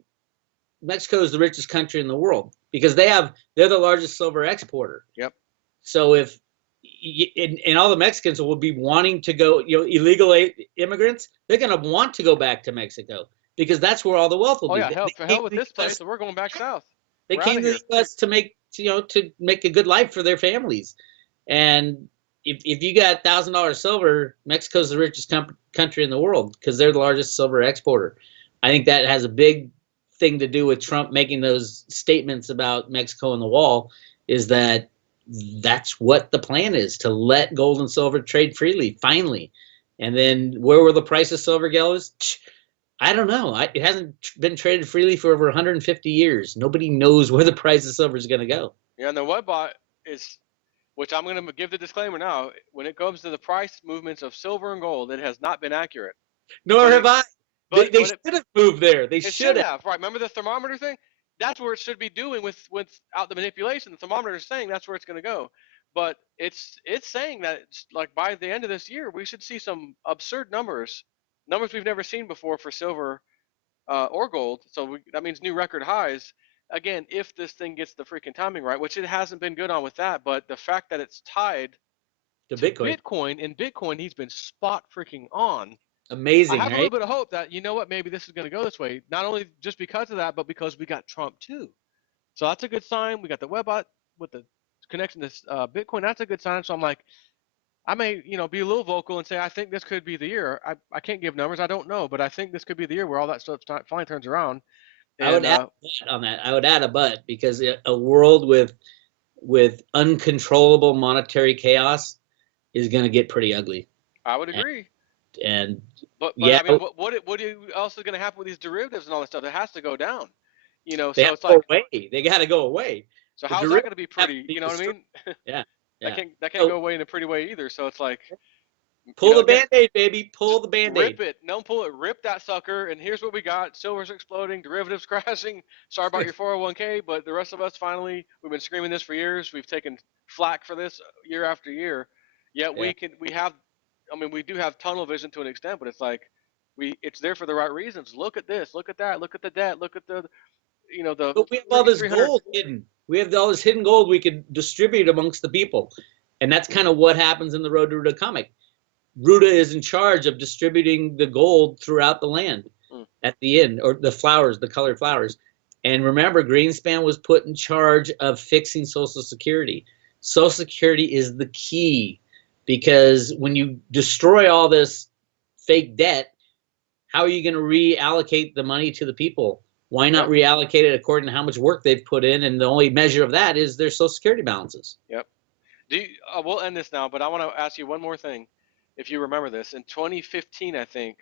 Mexico is the richest country in the world because they're the largest silver exporter. Yep. So if and all the Mexicans will be wanting to go, illegal immigrants, they're going to want to go back to Mexico because that's where all the wealth will be. Oh yeah, for hell with this place, so we're going back south. They came to the U.S. to make a good life for their families, and if you got $1,000 silver, Mexico's the richest country in the world because they're the largest silver exporter. I think that has a big thing to do with Trump making those statements about Mexico and the wall, is that's what the plan is, to let gold and silver trade freely finally. And then where will the price of silver go? I don't know. It hasn't been traded freely for over 150 years. Nobody knows where the price of silver is going to go. Yeah, and the WebBot is, which I'm going to give the disclaimer now, when it comes to the price movements of silver and gold, it has not been accurate. Nor have I. They should have moved there. They should have. Right. Remember the thermometer thing? That's where it should be doing without the manipulation. The thermometer is saying that's where it's going to go. But it's saying that like by the end of this year, we should see some absurd numbers we've never seen before for silver or gold. So that means new record highs. Again, if this thing gets the freaking timing right, which it hasn't been good on with that, but the fact that it's tied to Bitcoin, and Bitcoin, he's been spot freaking on. Amazing, I have right? a little bit of hope that, maybe this is going to go this way, not only just because of that, but because we got Trump too. So that's a good sign. We got the WebBot with the connection to Bitcoin. That's a good sign. So I'm like, I may, be a little vocal and say, I think this could be the year. I can't give numbers. I don't know, but I think this could be the year where all that stuff finally turns around. And, I would add a but on that. I would add a but, because a world with uncontrollable monetary chaos is going to get pretty ugly. I would agree. But yeah, I mean, what else is going to happen with these derivatives and all that stuff? It has to go down. They so it's like away. They got to go away. So how's that going to be pretty? You know what I mean? Yeah. That can't go away in a pretty way either. So it's like, pull the Band-Aid, baby. Pull the Band-Aid. Rip it. Don't pull it. Rip that sucker. And here's what we got: silver's exploding, derivatives crashing. Sorry about your 401k, but the rest of us finally, we've been screaming this for years. We've taken flack for this year after year. Yet we do have tunnel vision to an extent, but it's like it's there for the right reasons. Look at this. Look at that. Look at the debt. Look at the. But we have all this gold hidden. We have all this hidden gold we could distribute amongst the people. And that's kind of what happens in the Road to Ruta comic. Ruta is in charge of distributing the gold throughout the land at the end, or the flowers, the colored flowers. And remember, Greenspan was put in charge of fixing Social Security. Social Security is the key, because when you destroy all this fake debt, how are you going to reallocate the money to the people? Why not reallocate it according to how much work they've put in? And the only measure of that is their Social Security balances. Yep. We'll end this now, but I want to ask you one more thing. If you remember this, in 2015, I think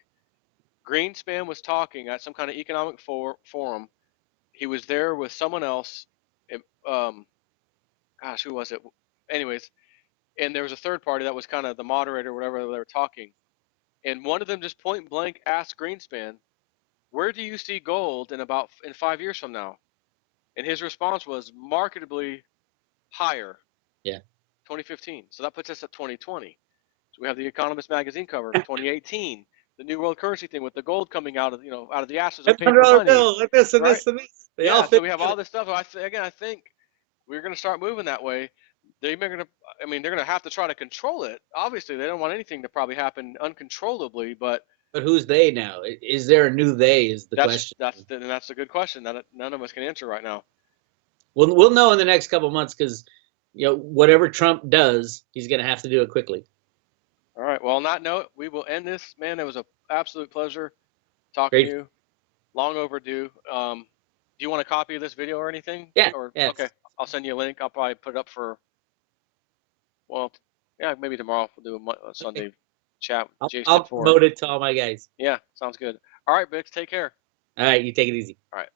Greenspan was talking at some kind of economic forum. He was there with someone else. It, gosh, who was it? Anyways, and there was a third party that was kind of the moderator, whatever they were talking. And one of them just point blank asked Greenspan, "Where do you see gold in 5 years from now?" And his response was marketably higher. Yeah. 2015. So that puts us at 2020. So we have the Economist magazine cover, 2018, the new world currency thing with the gold coming out of out of the ashes of paper $100 money, bill, like this and right? this and this. They all Yeah. So fit we have together. all this stuff. I think we're going to start moving that way. They're going to, I mean, they're going to have to try to control it. Obviously, they don't want anything to probably happen uncontrollably, but But who's they now? Is there a new they? Is the that's question. that's a good question that none of us can answer right now. We'll know in the next couple of months because whatever Trump does, he's going to have to do it quickly. All right. Well, on that note, we will end this. Man, it was an absolute pleasure talking to Great. you. Long overdue. Do you want a copy of this video or anything? Yeah. Or Yeah. okay, I'll send you a link. I'll probably put it up for, well, yeah, maybe tomorrow we'll do a Okay. Sunday chat with I'll Jsnip4. promote it to all my guys. Yeah, sounds good. All right, Bix, take care. All right. You take it easy. All right.